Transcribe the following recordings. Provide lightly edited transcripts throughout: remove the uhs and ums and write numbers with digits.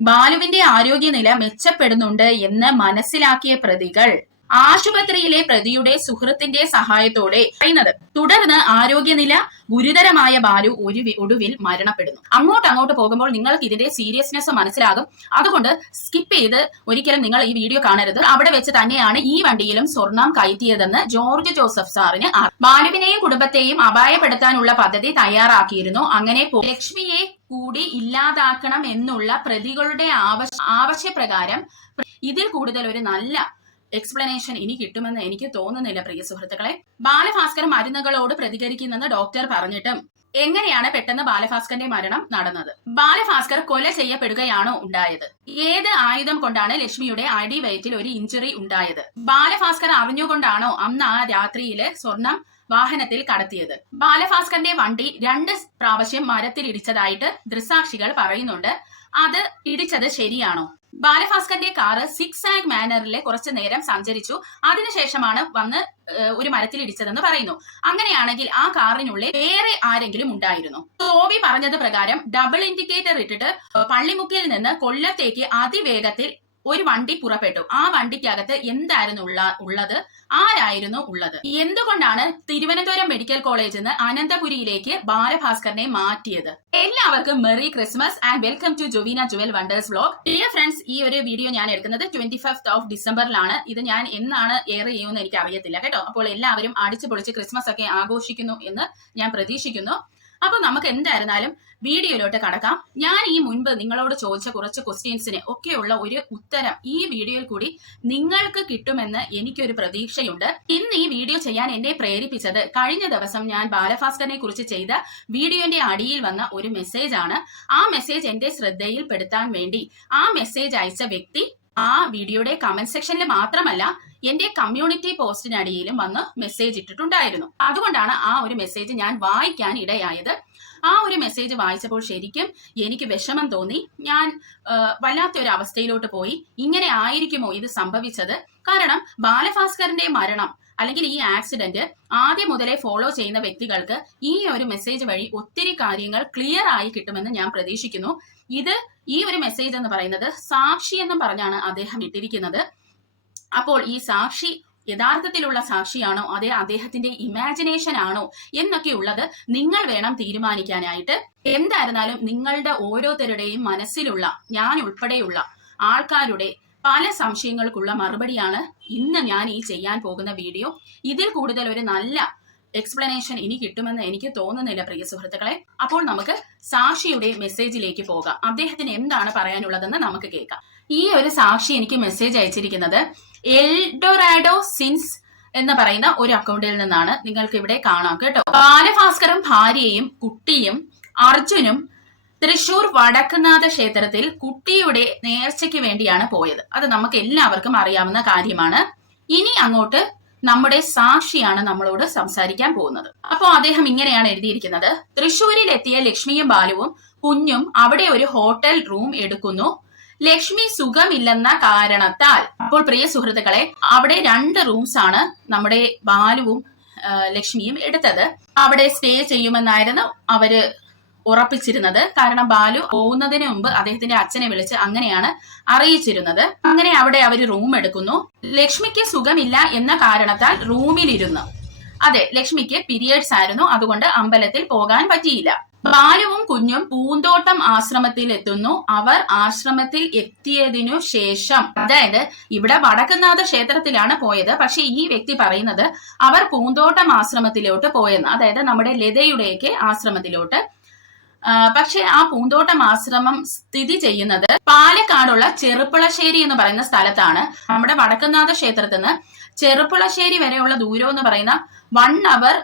ബാലുവിന്റെ ആരോഗ്യനില മെച്ചപ്പെടുന്നുണ്ട് എന്ന് മനസ്സിലാക്കിയ പ്രതികൾ ആശുപത്രിയിലെ പ്രതിയുടെ സുഹൃത്തിന്റെ സഹായത്തോടെ പറയുന്നത്. തുടർന്ന് ആരോഗ്യനില ഗുരുതരമായ ബാലു ഒടുവിൽ മരണപ്പെടുന്നു. അങ്ങോട്ട് പോകുമ്പോൾ നിങ്ങൾക്ക് ഇതിന്റെ സീരിയസ്നെസ് മനസ്സിലാകും. അതുകൊണ്ട് സ്കിപ്പ് ചെയ്ത് ഒരിക്കലും നിങ്ങൾ ഈ വീഡിയോ കാണരുത്. അവിടെ വെച്ച് തന്നെയാണ് ഈ വണ്ടിയിലും സ്വർണം കയറ്റിയതെന്ന് ജോർജ് ജോസഫ് സാറിന് ബാലുവിനെയും കുടുംബത്തെയും അപായപ്പെടുത്താനുള്ള പദ്ധതി തയ്യാറാക്കിയിരുന്നു. അങ്ങനെ ലക്ഷ്മിയെ കൂടി ഇല്ലാതാക്കണം എന്നുള്ള പ്രതികളുടെ ആവശ്യപ്രകാരം ഇതിൽ കൂടുതൽ ഒരു നല്ല എക്സ്പ്ലനേഷൻ ഇനി കിട്ടുമെന്ന് എനിക്ക് തോന്നുന്നില്ല പ്രിയ സുഹൃത്തുക്കളെ. ബാലഭാസ്കർ മരുന്നുകളോട് പ്രതികരിക്കുന്നെന്ന് ഡോക്ടർ പറഞ്ഞിട്ടും എങ്ങനെയാണ് പെട്ടെന്ന് ബാലഭാസ്കറിന്റെ മരണം നടന്നത്? ബാലഭാസ്കർ കൊല ചെയ്യപ്പെടുകയാണോ ഉണ്ടായത്? ഏത് ആയുധം കൊണ്ടാണ് ലക്ഷ്മിയുടെ അടിവയറ്റിൽ ഒരു ഇഞ്ചുറി ഉണ്ടായത്? ബാലഭാസ്കർ അറിഞ്ഞുകൊണ്ടാണോ അന്ന് ആ രാത്രിയില് സ്വർണം വാഹനത്തിൽ കടത്തിയത്? ബാലഭാസ്കറിന്റെ വണ്ടി 2 പ്രാവശ്യം മരത്തിൽ ഇടിച്ചതായിട്ട് ദൃക്സാക്ഷികൾ പറയുന്നുണ്ട്. അത് ഇടിച്ചത് ശരിയാണോ? ബാലഭാസ്കറിന്റെ കാറ് സിക്സാഗ് മാനറിലെ കുറച്ചു നേരം സഞ്ചരിച്ചു. അതിനുശേഷമാണ് വന്ന് ഒരു മരത്തിൽ ഇടിച്ചതെന്ന് പറയുന്നു. അങ്ങനെയാണെങ്കിൽ ആ കാറിനുള്ളിൽ വേറെ ആരെങ്കിലും ഉണ്ടായിരുന്നു? സോബി പറഞ്ഞത് പ്രകാരം ഡബിൾ ഇൻഡിക്കേറ്റർ ഇട്ടിട്ട് പള്ളിമുക്കിൽ നിന്ന് കൊല്ലത്തേക്ക് അതിവേഗത്തിൽ ഒരു വണ്ടി പുറപ്പെട്ടു. ആ വണ്ടിക്കകത്ത് എന്തായിരുന്നു ഉള്ളത്? ആരായിരുന്നു ഉള്ളത്? എന്തുകൊണ്ടാണ് തിരുവനന്തപുരം മെഡിക്കൽ കോളേജിൽ നിന്ന് അനന്തപുരിയിലേക്ക് ബാലഭാസ്കറിനെ മാറ്റിയത്? എല്ലാവർക്കും merry Christmas and welcome to Jovina Jewel Wonders vlog. Dear friends, ഈ ഒരു വീഡിയോ ഞാൻ എടുക്കുന്നത് 25th of ഡിസംബറിലാണ്. ഇത് ഞാൻ എന്നാണ് എയർ ചെയ്യുമെന്ന് എനിക്ക് അറിയത്തില്ല കേട്ടോ. അപ്പോൾ എല്ലാവരും അടിച്ചു പൊളിച്ച് ക്രിസ്മസ് ഒക്കെ ആഘോഷിക്കുന്നു എന്ന് ഞാൻ പ്രതീക്ഷിക്കുന്നു. അപ്പൊ നമുക്ക് എന്തായിരുന്നാലും വീഡിയോയിലോട്ട് കടക്കാം. ഞാൻ ഈ മുൻപ് നിങ്ങളോട് ചോദിച്ച കുറച്ച് ക്വസ്റ്റ്യൻസിന് ഒക്കെയുള്ള ഒരു ഉത്തരം ഈ വീഡിയോയിൽ കൂടി നിങ്ങൾക്ക് കിട്ടുമെന്ന് എനിക്കൊരു പ്രതീക്ഷയുണ്ട്. ഇന്ന് ഈ വീഡിയോ ചെയ്യാൻ എന്നെ പ്രേരിപ്പിച്ചത് കഴിഞ്ഞ ദിവസം ഞാൻ ബാലഭാസ്കറിനെ കുറിച്ച് ചെയ്ത വീഡിയോന്റെ അടിയിൽ വന്ന ഒരു മെസ്സേജ് ആണ്. ആ മെസ്സേജ് എന്റെ ശ്രദ്ധയിൽപ്പെടുത്താൻ വേണ്ടി ആ മെസ്സേജ് അയച്ച വ്യക്തി ആ വീഡിയോയുടെ കമന്റ് സെക്ഷനിൽ മാത്രമല്ല എന്റെ കമ്മ്യൂണിറ്റി പോസ്റ്റിനടിയിലും വന്ന് മെസ്സേജ് ഇട്ടിട്ടുണ്ടായിരുന്നു. അതുകൊണ്ടാണ് ആ ഒരു മെസ്സേജ് ഞാൻ വായിക്കാൻ ഇടയായത്. ആ ഒരു മെസ്സേജ് വായിച്ചപ്പോൾ ശരിക്കും എനിക്ക് വിഷമം തോന്നി. ഞാൻ വല്ലാത്തൊരു അവസ്ഥയിലോട്ട് പോയി. ഇങ്ങനെ ആയിരിക്കുമോ ഇത് സംഭവിച്ചത്? കാരണം ബാലഭാസ്കറിന്റെ മരണം അല്ലെങ്കിൽ ഈ ആക്സിഡന്റ് ആദ്യം മുതലേ ഫോളോ ചെയ്യുന്ന വ്യക്തികൾക്ക് ഈ ഒരു മെസ്സേജ് വഴി ഒത്തിരി കാര്യങ്ങൾ ക്ലിയർ ആയി കിട്ടുമെന്ന് ഞാൻ പ്രതീക്ഷിക്കുന്നു. ഈ ഒരു മെസ്സേജ് എന്ന് പറയുന്നത് സാക്ഷി എന്നും പറഞ്ഞാണ് അദ്ദേഹം ഇട്ടിരിക്കുന്നത്. അപ്പോൾ ഈ സാക്ഷി യഥാർത്ഥത്തിലുള്ള സാക്ഷിയാണോ അതേ അദ്ദേഹത്തിന്റെ ഇമാജിനേഷൻ ആണോ എന്നൊക്കെയുള്ളത് നിങ്ങൾ വേണം തീരുമാനിക്കാനായിട്ട്. എന്തായിരുന്നാലും നിങ്ങളുടെ ഓരോരുത്തരുടെയും മനസ്സിലുള്ള ഞാൻ ഉൾപ്പെടെയുള്ള ആൾക്കാരുടെ പല സംശയങ്ങൾക്കുള്ള മറുപടിയാണ് ഇന്ന് ഞാൻ ഈ ചെയ്യാൻ പോകുന്ന വീഡിയോ. ഇതിൽ കൂടുതൽ ഒരു നല്ല എക്സ്പ്ലനേഷൻ ഇനി കിട്ടുമെന്ന് എനിക്ക് തോന്നുന്നില്ല പ്രിയ സുഹൃത്തുക്കളെ. അപ്പോൾ നമുക്ക് സാക്ഷിയുടെ മെസ്സേജിലേക്ക് പോകാം. അദ്ദേഹത്തിന് എന്താണ് പറയാനുള്ളതെന്ന് നമുക്ക് കേൾക്കാം. ഈ ഒരു സാക്ഷി എനിക്ക് മെസ്സേജ് അയച്ചിരിക്കുന്നത് എൽഡോറാഡോ സിൻസ് എന്ന് പറയുന്ന ഒരു അക്കൗണ്ടിൽ നിന്നാണ്. നിങ്ങൾക്ക് ഇവിടെ കാണാം കേട്ടോ. ബാലഭാസ്കറും ഭാര്യയും കുട്ടിയും അർജുനും തൃശൂർ വടക്കുന്നാഥ ക്ഷേത്രത്തിൽ കുട്ടിയുടെ നേർച്ചയ്ക്ക് വേണ്ടിയാണ് പോയത്. അത് നമുക്ക് എല്ലാവർക്കും അറിയാവുന്ന കാര്യമാണ്. ഇനി അങ്ങോട്ട് നമ്മുടെ സാക്ഷിയാണ് നമ്മളോട് സംസാരിക്കാൻ പോകുന്നത്. അപ്പോൾ അദ്ദേഹം ഇങ്ങനെയാണ് എഴുതിയിരിക്കുന്നത്. തൃശ്ശൂരിൽ എത്തിയ ലക്ഷ്മിയും ബാലുവും കുഞ്ഞും അവിടെ ഒരു ഹോട്ടൽ റൂം എടുക്കുന്നു. ലക്ഷ്മി സുഖമില്ലെന്ന കാരണത്താൽ. അപ്പോൾ പ്രിയ സുഹൃത്തുക്കളെ, അവിടെ 2 റൂംസ് ആണ് നമ്മുടെ ബാലുവും ലക്ഷ്മിയും എടുത്തത്. അവിടെ സ്റ്റേ ചെയ്യുമെന്നായിരുന്നു അവര് ഉറപ്പിച്ചിരുന്നത്. കാരണം ബാലു പോകുന്നതിന് മുമ്പ് അദ്ദേഹത്തിന്റെ അച്ഛനെ വിളിച്ച് അങ്ങനെയാണ് അറിയിച്ചിരുന്നത്. അങ്ങനെ അവിടെ അവർ റൂം എടുക്കുന്നു. ലക്ഷ്മിക്ക് സുഖമില്ല എന്ന കാരണത്താൽ റൂമിലിരുന്നു. അതെ, ലക്ഷ്മിക്ക് പീരിയഡ്സ് ആയിരുന്നു, അതുകൊണ്ട് അമ്പലത്തിൽ പോകാൻ പറ്റിയില്ല. ബാലുവും കുഞ്ഞും പൂന്തോട്ടം ആശ്രമത്തിൽ എത്തുന്നു. അവർ ആശ്രമത്തിൽ എത്തിയതിനു ശേഷം, അതായത് ഇവിടെ വടക്കുന്നാഥ ക്ഷേത്രത്തിലാണ് പോയത്, പക്ഷെ ഈ വ്യക്തി പറയുന്നത് അവർ പൂന്തോട്ടം ആശ്രമത്തിലോട്ട് പോയെന്ന്, അതായത് നമ്മുടെ ലതയുടെയൊക്കെ ആശ്രമത്തിലോട്ട്. പക്ഷെ ആ പൂന്തോട്ടം ആശ്രമം സ്ഥിതി ചെയ്യുന്നത് പാലക്കാടുള്ള ചെറുപ്പുളശ്ശേരി എന്ന് പറയുന്ന സ്ഥലത്താണ്. നമ്മുടെ വടക്കുന്നാഥ ക്ഷേത്രത്തിൽ നിന്ന് ചെറുപ്പുളശ്ശേരി വരെയുള്ള ദൂരം എന്ന് പറയുന്ന 1 hour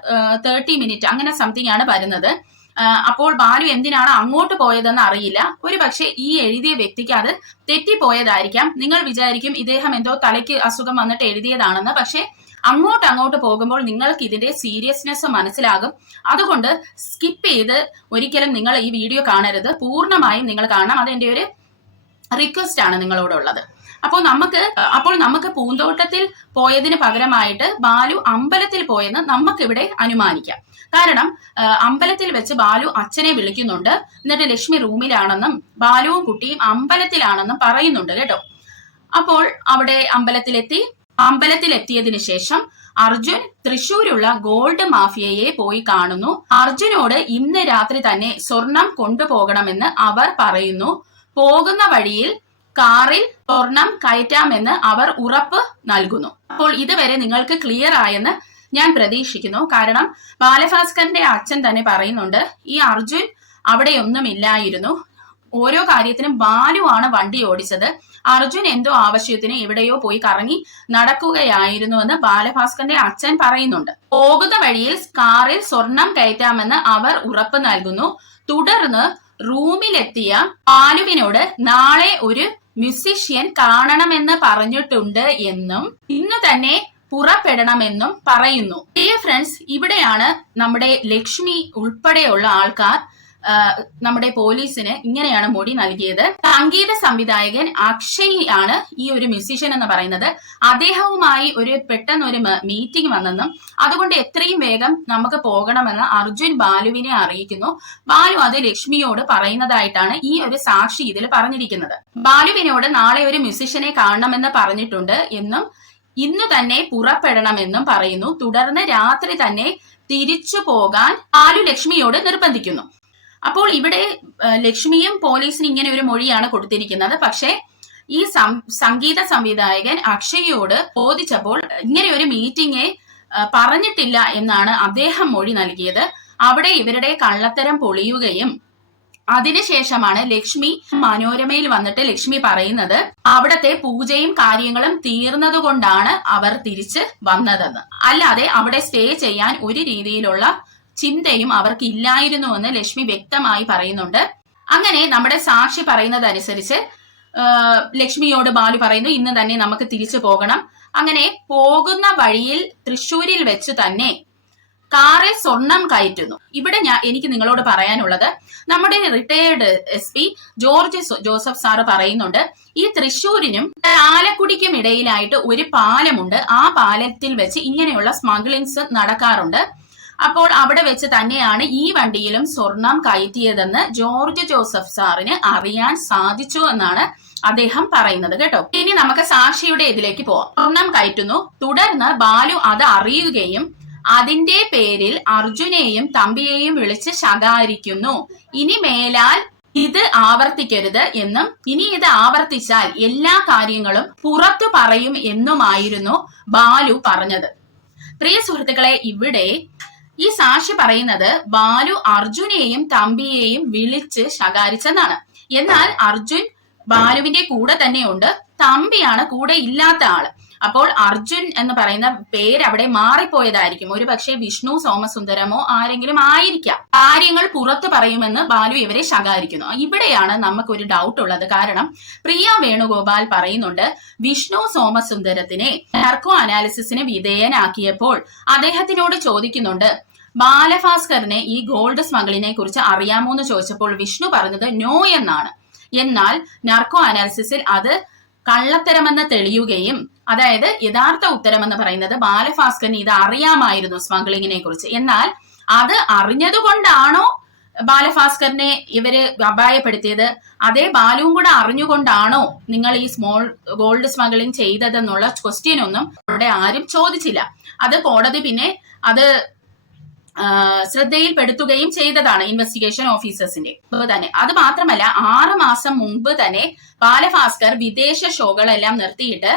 30 minutes അങ്ങനെ സംതിങ് ആണ് വരുന്നത്. അപ്പോൾ ബാലു എന്തിനാണ് അങ്ങോട്ട് പോയതെന്ന് അറിയില്ല. ഒരു പക്ഷെ ഈ എഴുതിയ വ്യക്തിക്ക് അത് തെറ്റിപ്പോയതായിരിക്കാം. നിങ്ങൾ വിചാരിക്കും ഇദ്ദേഹം എന്തോ തലയ്ക്ക് അസുഖം വന്നിട്ട് എഴുതിയതാണെന്ന്. പക്ഷെ അങ്ങോട്ട് പോകുമ്പോൾ നിങ്ങൾക്ക് ഇതിന്റെ സീരിയസ്നെസ് മനസ്സിലാകും. അതുകൊണ്ട് സ്കിപ്പ് ചെയ്ത് ഒരിക്കലും നിങ്ങൾ ഈ വീഡിയോ കാണരുത്. പൂർണ്ണമായും നിങ്ങൾ കാണണം. അതെന്റെ ഒരു റിക്വസ്റ്റ് ആണ് നിങ്ങളോടുള്ളത്. അപ്പോൾ നമുക്ക് പൂന്തോട്ടത്തിൽ പോയതിന് പകരമായിട്ട് ബാലു അമ്പലത്തിൽ പോയെന്ന് നമുക്കിവിടെ അനുമാനിക്കാം. കാരണം അമ്പലത്തിൽ വെച്ച് ബാലു അച്ഛനെ വിളിക്കുന്നുണ്ട്, എന്നിട്ട് ലക്ഷ്മി റൂമിലാണെന്നും ബാലുവും കുട്ടിയും അമ്പലത്തിലാണെന്നും പറയുന്നുണ്ട് കേട്ടോ. അപ്പോൾ അവിടെ അമ്പലത്തിലെത്തിയതിനു ശേഷം അർജുൻ തൃശ്ശൂരുള്ള ഗോൾഡ് മാഫിയയെ പോയി കാണുന്നു. അർജുനോട് ഇന്ന് രാത്രി തന്നെ സ്വർണം കൊണ്ടുപോകണമെന്ന് അവർ പറയുന്നു. പോകുന്ന വഴിയിൽ കാറിൽ സ്വർണം കയറ്റാമെന്ന് അവർ ഉറപ്പ് നൽകുന്നു. അപ്പോൾ ഇതുവരെ നിങ്ങൾക്ക് ക്ലിയർ ആയെന്ന് ഞാൻ പ്രതീക്ഷിക്കുന്നു. കാരണം ബാലഭാസ്കറിന്റെ അച്ഛൻ തന്നെ പറയുന്നുണ്ട്, ഈ അർജുൻ അവിടെയൊന്നുമില്ലായിരുന്നു, ഓരോ കാര്യത്തിനും ബാലു ആണ് വണ്ടി ഓടിച്ചത്, അർജുൻ എന്തോ ആവശ്യത്തിന് എവിടെയോ പോയി കറങ്ങി നടക്കുകയായിരുന്നുവെന്ന് ബാലഭാസ്കറിന്റെ അച്ഛൻ പറയുന്നുണ്ട്. പോകുന്ന വഴിയിൽ കാറിൽ സ്വർണം കയറ്റാമെന്ന് അവർ ഉറപ്പ് നൽകുന്നു. തുടർന്ന് റൂമിലെത്തിയ ബാലുവിനോട് നാളെ ഒരു മ്യൂസിഷ്യൻ കാണണമെന്ന് പറഞ്ഞിട്ടുണ്ട് എന്നും ഇന്നു തന്നെ പുറപ്പെടണമെന്നും പറയുന്നു. ഫ്രണ്ട്സ്, ഇവിടെയാണ് നമ്മുടെ ലക്ഷ്മി ഉൾപ്പെടെയുള്ള ആൾക്കാർ നമ്മുടെ പോലീസിന് ഇങ്ങനെയാണ് മൊഴി നൽകിയത്. സംഗീത സംവിധായകൻ അക്ഷയ് ആണ് ഈ ഒരു മ്യൂസിഷ്യൻ എന്ന് പറയുന്നത്. അദ്ദേഹവുമായി പെട്ടെന്ന് ഒരു മീറ്റിംഗ് വന്നെന്നും അതുകൊണ്ട് എത്രയും വേഗം നമുക്ക് പോകണമെന്ന് അർജുൻ ബാലുവിനെ അറിയിക്കുന്നു. ബാലു അത് ലക്ഷ്മിയോട് പറയുന്നതായിട്ടാണ് ഈ ഒരു സാക്ഷി ഇതിൽ പറഞ്ഞിരിക്കുന്നത്. ബാലുവിനോട് നാളെ ഒരു മ്യൂസിഷ്യനെ കാണണമെന്ന് പറഞ്ഞിട്ടുണ്ട് എന്നും ഇന്നു തന്നെ പുറപ്പെടണമെന്നും പറയുന്നു. തുടർന്ന് രാത്രി തന്നെ തിരിച്ചു പോകാൻ ബാലു ലക്ഷ്മിയോട് നിർബന്ധിക്കുന്നു. അപ്പോൾ ഇവിടെ ലക്ഷ്മിയും പോലീസിന് ഇങ്ങനെ ഒരു മൊഴിയാണ് കൊടുത്തിരിക്കുന്നത്. പക്ഷേ ഈ സംഗീത സംവിധായകൻ അക്ഷയോട് ചോദിച്ചപ്പോൾ ഇങ്ങനെ ഒരു മീറ്റിംഗ് പറഞ്ഞിട്ടില്ല എന്നാണ് അദ്ദേഹം മൊഴി നൽകിയത്. അവിടെ ഇവരുടെ കള്ളത്തരം പൊളിയുകയും അതിനുശേഷമാണ് ലക്ഷ്മി മനോരമയിൽ വന്നിട്ട് ലക്ഷ്മി പറയുന്നത് അവിടത്തെ പൂജയും കാര്യങ്ങളും തീർന്നതുകൊണ്ടാണ് അവർ തിരിച്ച് വന്നതെന്ന്, അല്ലാതെ അവിടെ സ്റ്റേ ചെയ്യാൻ ഒരു രീതിയിലുള്ള ചിന്തയും അവർക്ക് ഇല്ലായിരുന്നുവെന്ന് ലക്ഷ്മി വ്യക്തമായി പറയുന്നുണ്ട്. അങ്ങനെ നമ്മുടെ സാക്ഷി പറയുന്നതനുസരിച്ച് ലക്ഷ്മിയോട് ബാലു പറയുന്നു ഇന്ന് തന്നെ നമുക്ക് തിരിച്ചു പോകണം. അങ്ങനെ പോകുന്ന വഴിയിൽ തൃശ്ശൂരിൽ വെച്ച് തന്നെ കാറിൽ സ്വർണം കയറ്റുന്നു. ഇവിടെ എനിക്ക് നിങ്ങളോട് പറയാനുള്ളത്, നമ്മുടെ retired SP George Joseph sir പറയുന്നുണ്ട്, ഈ തൃശ്ശൂരിനും ആലക്കുടിക്കും ഇടയിലായിട്ട് ഒരു പാലമുണ്ട്, ആ പാലത്തിൽ വെച്ച് ഇങ്ങനെയുള്ള സ്മഗ്ലിങ്സ് നടക്കാറുണ്ട്. അപ്പോൾ അവിടെ വെച്ച് തന്നെയാണ് ഈ വണ്ടിയിലും സ്വർണം കയറ്റിയതെന്ന് ജോർജ് ജോസഫ് സാറിന് അറിയാൻ സാധിച്ചു എന്നാണ് അദ്ദേഹം പറയുന്നത് കേട്ടോ. ഇനി നമുക്ക് സാക്ഷിയുടെ ഇതിലേക്ക് പോവാം. സ്വർണം കയറ്റുന്നു. തുടർന്ന് ബാലു അത് അറിയുകയും അതിന്റെ പേരിൽ അർജുനെയും തമ്പിയെയും വിളിച്ച് ശകാരിക്കുന്നു. ഇനി മേലാൽ ഇത് ആവർത്തിക്കരുത് എന്നും ഇനി ഇത് ആവർത്തിച്ചാൽ എല്ലാ കാര്യങ്ങളും പുറത്തു പറയും എന്നുമായിരുന്നു ബാലു പറഞ്ഞത്. പ്രിയ സുഹൃത്തുക്കളെ, ഇവിടെ ഈ സാക്ഷി പറയുന്നത് ബാലു അർജുനെയും തമ്പിയെയും വിളിച്ച് ശകാരിച്ചെന്നാണ്. എന്നാൽ അർജുൻ ബാലുവിന്റെ കൂടെ തന്നെയുണ്ട്, തമ്പിയാണ് കൂടെ ഇല്ലാത്ത ആള്. അപ്പോൾ അർജുൻ എന്ന് പറയുന്ന പേര് അവിടെ മാറിപ്പോയതായിരിക്കും. ഒരു പക്ഷേ വിഷ്ണു സോമസുന്ദരമോ ആരെങ്കിലും ആയിരിക്കാം. കാര്യങ്ങൾ പുറത്തു പറയുമെന്ന് ബാലു ഇവരെ ശകാരിക്കുന്നു. ഇവിടെയാണ് നമുക്കൊരു ഡൗട്ട് ഉള്ളത്. കാരണം പ്രിയ വേണുഗോപാൽ പറയുന്നുണ്ട്, വിഷ്ണു സോമസുന്ദരത്തിനെ നാർക്കോ അനാലിസിസിന് വിധേയനാക്കിയപ്പോൾ അദ്ദേഹത്തിനോട് ചോദിക്കുന്നുണ്ട്, ബാലഭാസ്കറിനെ ഈ ഗോൾഡ് സ്മഗ്ലിങ്ങിനെ കുറിച്ച് അറിയാമോ എന്ന് ചോദിച്ചപ്പോൾ വിഷ്ണു പറഞ്ഞത് നോ എന്നാണ്. എന്നാൽ നാർക്കോ അനാലിസിസിൽ അത് കള്ളത്തരമെന്ന് തെളിയുകയും, അതായത് യഥാർത്ഥ ഉത്തരമെന്ന് പറയുന്നത് ബാലഭാസ്കറിന് ഇത് അറിയാമായിരുന്നു സ്മഗ്ലിങ്ങിനെ കുറിച്ച്. എന്നാൽ അത് അറിഞ്ഞതുകൊണ്ടാണോ ബാലഭാസ്കറിനെ ഇവര് അപായപ്പെടുത്തിയത്, അതേ ബാലുവും കൂടെ അറിഞ്ഞുകൊണ്ടാണോ നിങ്ങൾ ഈ ഗോൾഡ് സ്മഗ്ലിംഗ് ചെയ്തതെന്നുള്ള ക്വസ്റ്റ്യൻ ഒന്നും അവിടെ ആരും ചോദിച്ചില്ല. അത് കോടതി പിന്നെ അത് ശ്രദ്ധയിൽപ്പെടുത്തുകയും ചെയ്തതാണ് ഇൻവെസ്റ്റിഗേഷൻ ഓഫീസേഴ്സിന്റെ തന്നെ. അത് മാത്രമല്ല 6 മാസം മുമ്പ് തന്നെ ബാലഭാസ്കർ വിദേശ ഷോകളെല്ലാം നിർത്തിയിട്ട്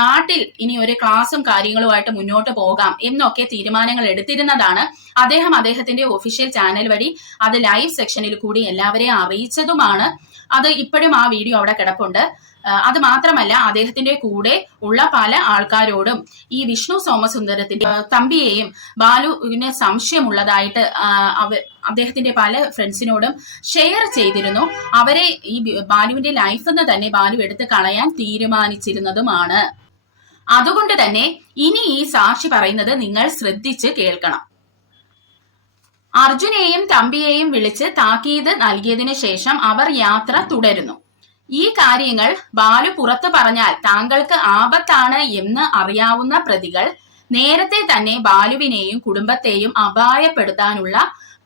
നാട്ടിൽ ഇനി ഒരു ക്ലാസും കാര്യങ്ങളുമായിട്ട് മുന്നോട്ട് പോകാം എന്നൊക്കെ തീരുമാനങ്ങൾ എടുത്തിരുന്നതാണ്. അദ്ദേഹത്തിന്റെ ഒഫീഷ്യൽ ചാനൽ വഴി അത് ലൈവ് സെക്ഷനിൽ കൂടി എല്ലാവരെയും അറിയിച്ചതുമാണ്. അത് ഇപ്പോഴും ആ വീഡിയോ അവിടെ കിടപ്പുണ്ട്. അത് മാത്രമല്ല അദ്ദേഹത്തിന്റെ കൂടെ ഉള്ള പല ആൾക്കാരോടും ഈ വിഷ്ണു സോമസുന്ദരത്തിന്റെ തമ്പിയെയും ബാലുവിന് സംശയമുള്ളതായിട്ട് അദ്ദേഹത്തിന്റെ പല ഫ്രണ്ട്സിനോടും ഷെയർ ചെയ്തിരുന്നു. അവരെ ഈ ബാലുവിന്റെ ലൈഫിൽ നിന്ന് തന്നെ ബാലു എടുത്ത് കളയാൻ തീരുമാനിച്ചിരുന്നതുമാണ്. അതുകൊണ്ട് തന്നെ ഇനി ഈ സാക്ഷി പറയുന്നത് നിങ്ങൾ ശ്രദ്ധിച്ച് കേൾക്കണം. അർജുനെയും തമ്പിയെയും വിളിച്ച് താക്കീത് നൽകിയതിനു ശേഷം അവർ യാത്ര തുടരുന്നു. ഈ കാര്യങ്ങൾ ബാലു പുറത്തു പറഞ്ഞാൽ താങ്കൾക്ക് ആപത്താണ് എന്ന് അറിയാവുന്ന പ്രതികൾ നേരത്തെ തന്നെ ബാലുവിനെയും കുടുംബത്തെയും അപായപ്പെടുത്താനുള്ള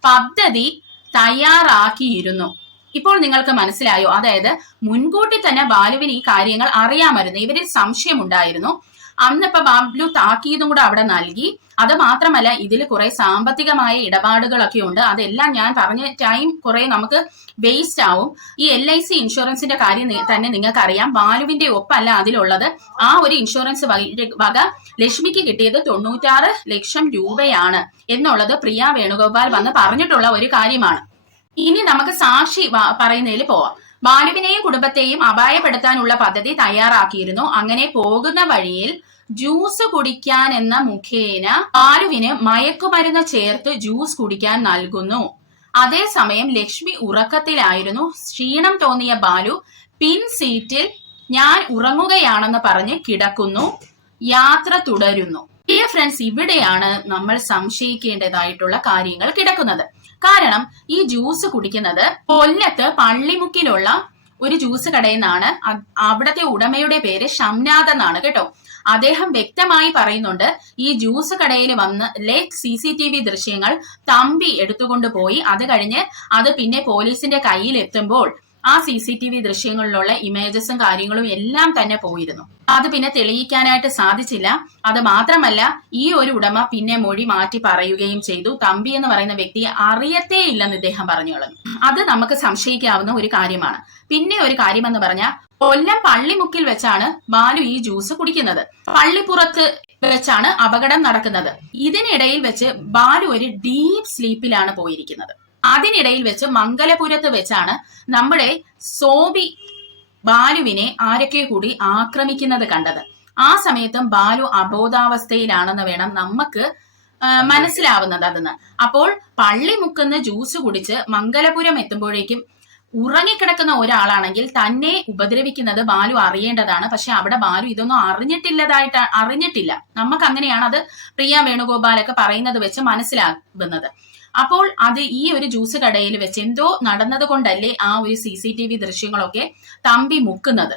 പദ്ധതി തയ്യാറാക്കിയിരുന്നു. ഇപ്പോൾ നിങ്ങൾക്ക് മനസ്സിലായോ? അതായത് മുൻകൂട്ടി തന്നെ ബാലുവിന് ഈ കാര്യങ്ങൾ അറിയാമായിരുന്നു. ഇവരിൽ സംശയമുണ്ടായിരുന്നു. അന്നിപ്പോ ബാലു താക്കീതും കൂടെ അവിടെ നൽകി. അത് മാത്രമല്ല, ഇതിൽ കുറെ സാമ്പത്തികമായ ഇടപാടുകളൊക്കെ ഉണ്ട്. അതെല്ലാം ഞാൻ പറഞ്ഞ ടൈം കുറെ നമുക്ക് വേസ്റ്റ് ആവും. ഈ LIC ഇൻഷുറൻസിന്റെ കാര്യം തന്നെ നിങ്ങൾക്ക് അറിയാം. ബാലുവിന്റെ ഒപ്പല്ല അതിലുള്ളത്. ആ ഒരു ഇൻഷുറൻസ് വക ലക്ഷ്മിക്ക് കിട്ടിയത് 96 ലക്ഷം രൂപയാണ് എന്നുള്ളത് പ്രിയ വേണുഗോപാൽ വന്ന് പറഞ്ഞിട്ടുള്ള ഒരു കാര്യമാണ്. ഇനി നമുക്ക് സാക്ഷി പറയുന്നതിൽ പോവാം. ബാലുവിനെയും കുടുംബത്തെയും അപായപ്പെടുത്താനുള്ള പദ്ധതി തയ്യാറാക്കിയിരുന്നു. അങ്ങനെ പോകുന്ന വഴിയിൽ ജ്യൂസ് കുടിക്കാൻ എന്ന മുഖേന ബാലുവിന് മയക്കുമരുന്ന് ചേർത്ത് ജ്യൂസ് കുടിക്കാൻ നൽകുന്നു. അതേസമയം ലക്ഷ്മി ഉറക്കത്തിലായിരുന്നു. ക്ഷീണം തോന്നിയ ബാലു പിൻ സീറ്റിൽ ഞാൻ ഉറങ്ങുകയാണെന്ന് പറഞ്ഞ് കിടക്കുന്നു. യാത്ര തുടരുന്നു. ഡിയർ ഫ്രണ്ട്സ്, ഇവിടെയാണ് നമ്മൾ സംശയിക്കേണ്ടതായിട്ടുള്ള കാര്യങ്ങൾ കിടക്കുന്നത്. കാരണം ഈ ജ്യൂസ് കുടിക്കുന്നത് കൊല്ലത്ത് പള്ളിമുക്കിലുള്ള ഒരു ജ്യൂസ് കടയിൽ നിന്നാണ്. അവിടത്തെ ഉടമയുടെ പേര് ഷംനാഥ് എന്നാണ് കേട്ടോ. അദ്ദേഹം വ്യക്തമായി പറയുന്നുണ്ട്, ഈ ജ്യൂസ് കടയിൽ വന്ന് CCTV ദൃശ്യങ്ങൾ തമ്പി എടുത്തുകൊണ്ട് പോയി. അത് കഴിഞ്ഞ് അത് പിന്നെ പോലീസിന്റെ കയ്യിൽ എത്തുമ്പോൾ ആ CCTV ദൃശ്യങ്ങളിലുള്ള ഇമേജസും കാര്യങ്ങളും എല്ലാം തന്നെ പോയിരുന്നു. അത് പിന്നെ തെളിയിക്കാനായിട്ട് സാധിച്ചില്ല. അത് മാത്രമല്ല, ഈ ഒരു ഉടമ പിന്നെ മൊഴി മാറ്റി പറയുകയും ചെയ്തു. തമ്പി എന്ന് പറയുന്ന വ്യക്തിയെ അറിയത്തേ ഇല്ലെന്ന് ഇദ്ദേഹം പറഞ്ഞു കളഞ്ഞു. അത് നമുക്ക് സംശയിക്കാവുന്ന ഒരു കാര്യമാണ്. പിന്നെ ഒരു കാര്യമെന്ന് പറഞ്ഞാൽ, കൊല്ലം പള്ളിമുക്കിൽ വെച്ചാണ് ബാലു ഈ ജ്യൂസ് കുടിക്കുന്നത്. പള്ളിപ്പുറത്ത് വെച്ചാണ് അപകടം നടക്കുന്നത്. ഇതിനിടയിൽ വെച്ച് ബാലു ഒരു ഡീപ് സ്ലീപ്പിലാണ് പോയിരിക്കുന്നത്. അതിനിടയിൽ വെച്ച് മംഗലപുരത്ത് വെച്ചാണ് നമ്മുടെ സോബി ബാലുവിനെ ആരൊക്കെ കൂടി ആക്രമിക്കുന്നത് കണ്ടത്. ആ സമയത്തും ബാലു അബോധാവസ്ഥയിലാണെന്ന് വേണം നമുക്ക് മനസ്സിലാവുന്നത് അതെന്ന്. അപ്പോൾ പള്ളിമുക്കുന്ന ജ്യൂസ് കുടിച്ച് മംഗലപുരം എത്തുമ്പോഴേക്കും ഉറങ്ങിക്കിടക്കുന്ന ഒരാളാണെങ്കിൽ തന്നെ ഉപദ്രവിക്കുന്നത് ബാലു അറിയേണ്ടതാണ്. പക്ഷെ അവിടെ ബാലു ഇതൊന്നും അറിഞ്ഞിട്ടില്ല. നമുക്ക് അങ്ങനെയാണ് അത് പ്രിയ വേണുഗോപാലൊക്കെ പറയുന്നത് വെച്ച് മനസ്സിലാകുന്നത്. അപ്പോൾ അത് ഈ ഒരു ജ്യൂസ് കടയിൽ വെച്ച് എന്തോ നടന്നത് കൊണ്ടല്ലേ ആ ഒരു CCTV ദൃശ്യങ്ങളൊക്കെ തമ്പി മുക്കുന്നത്?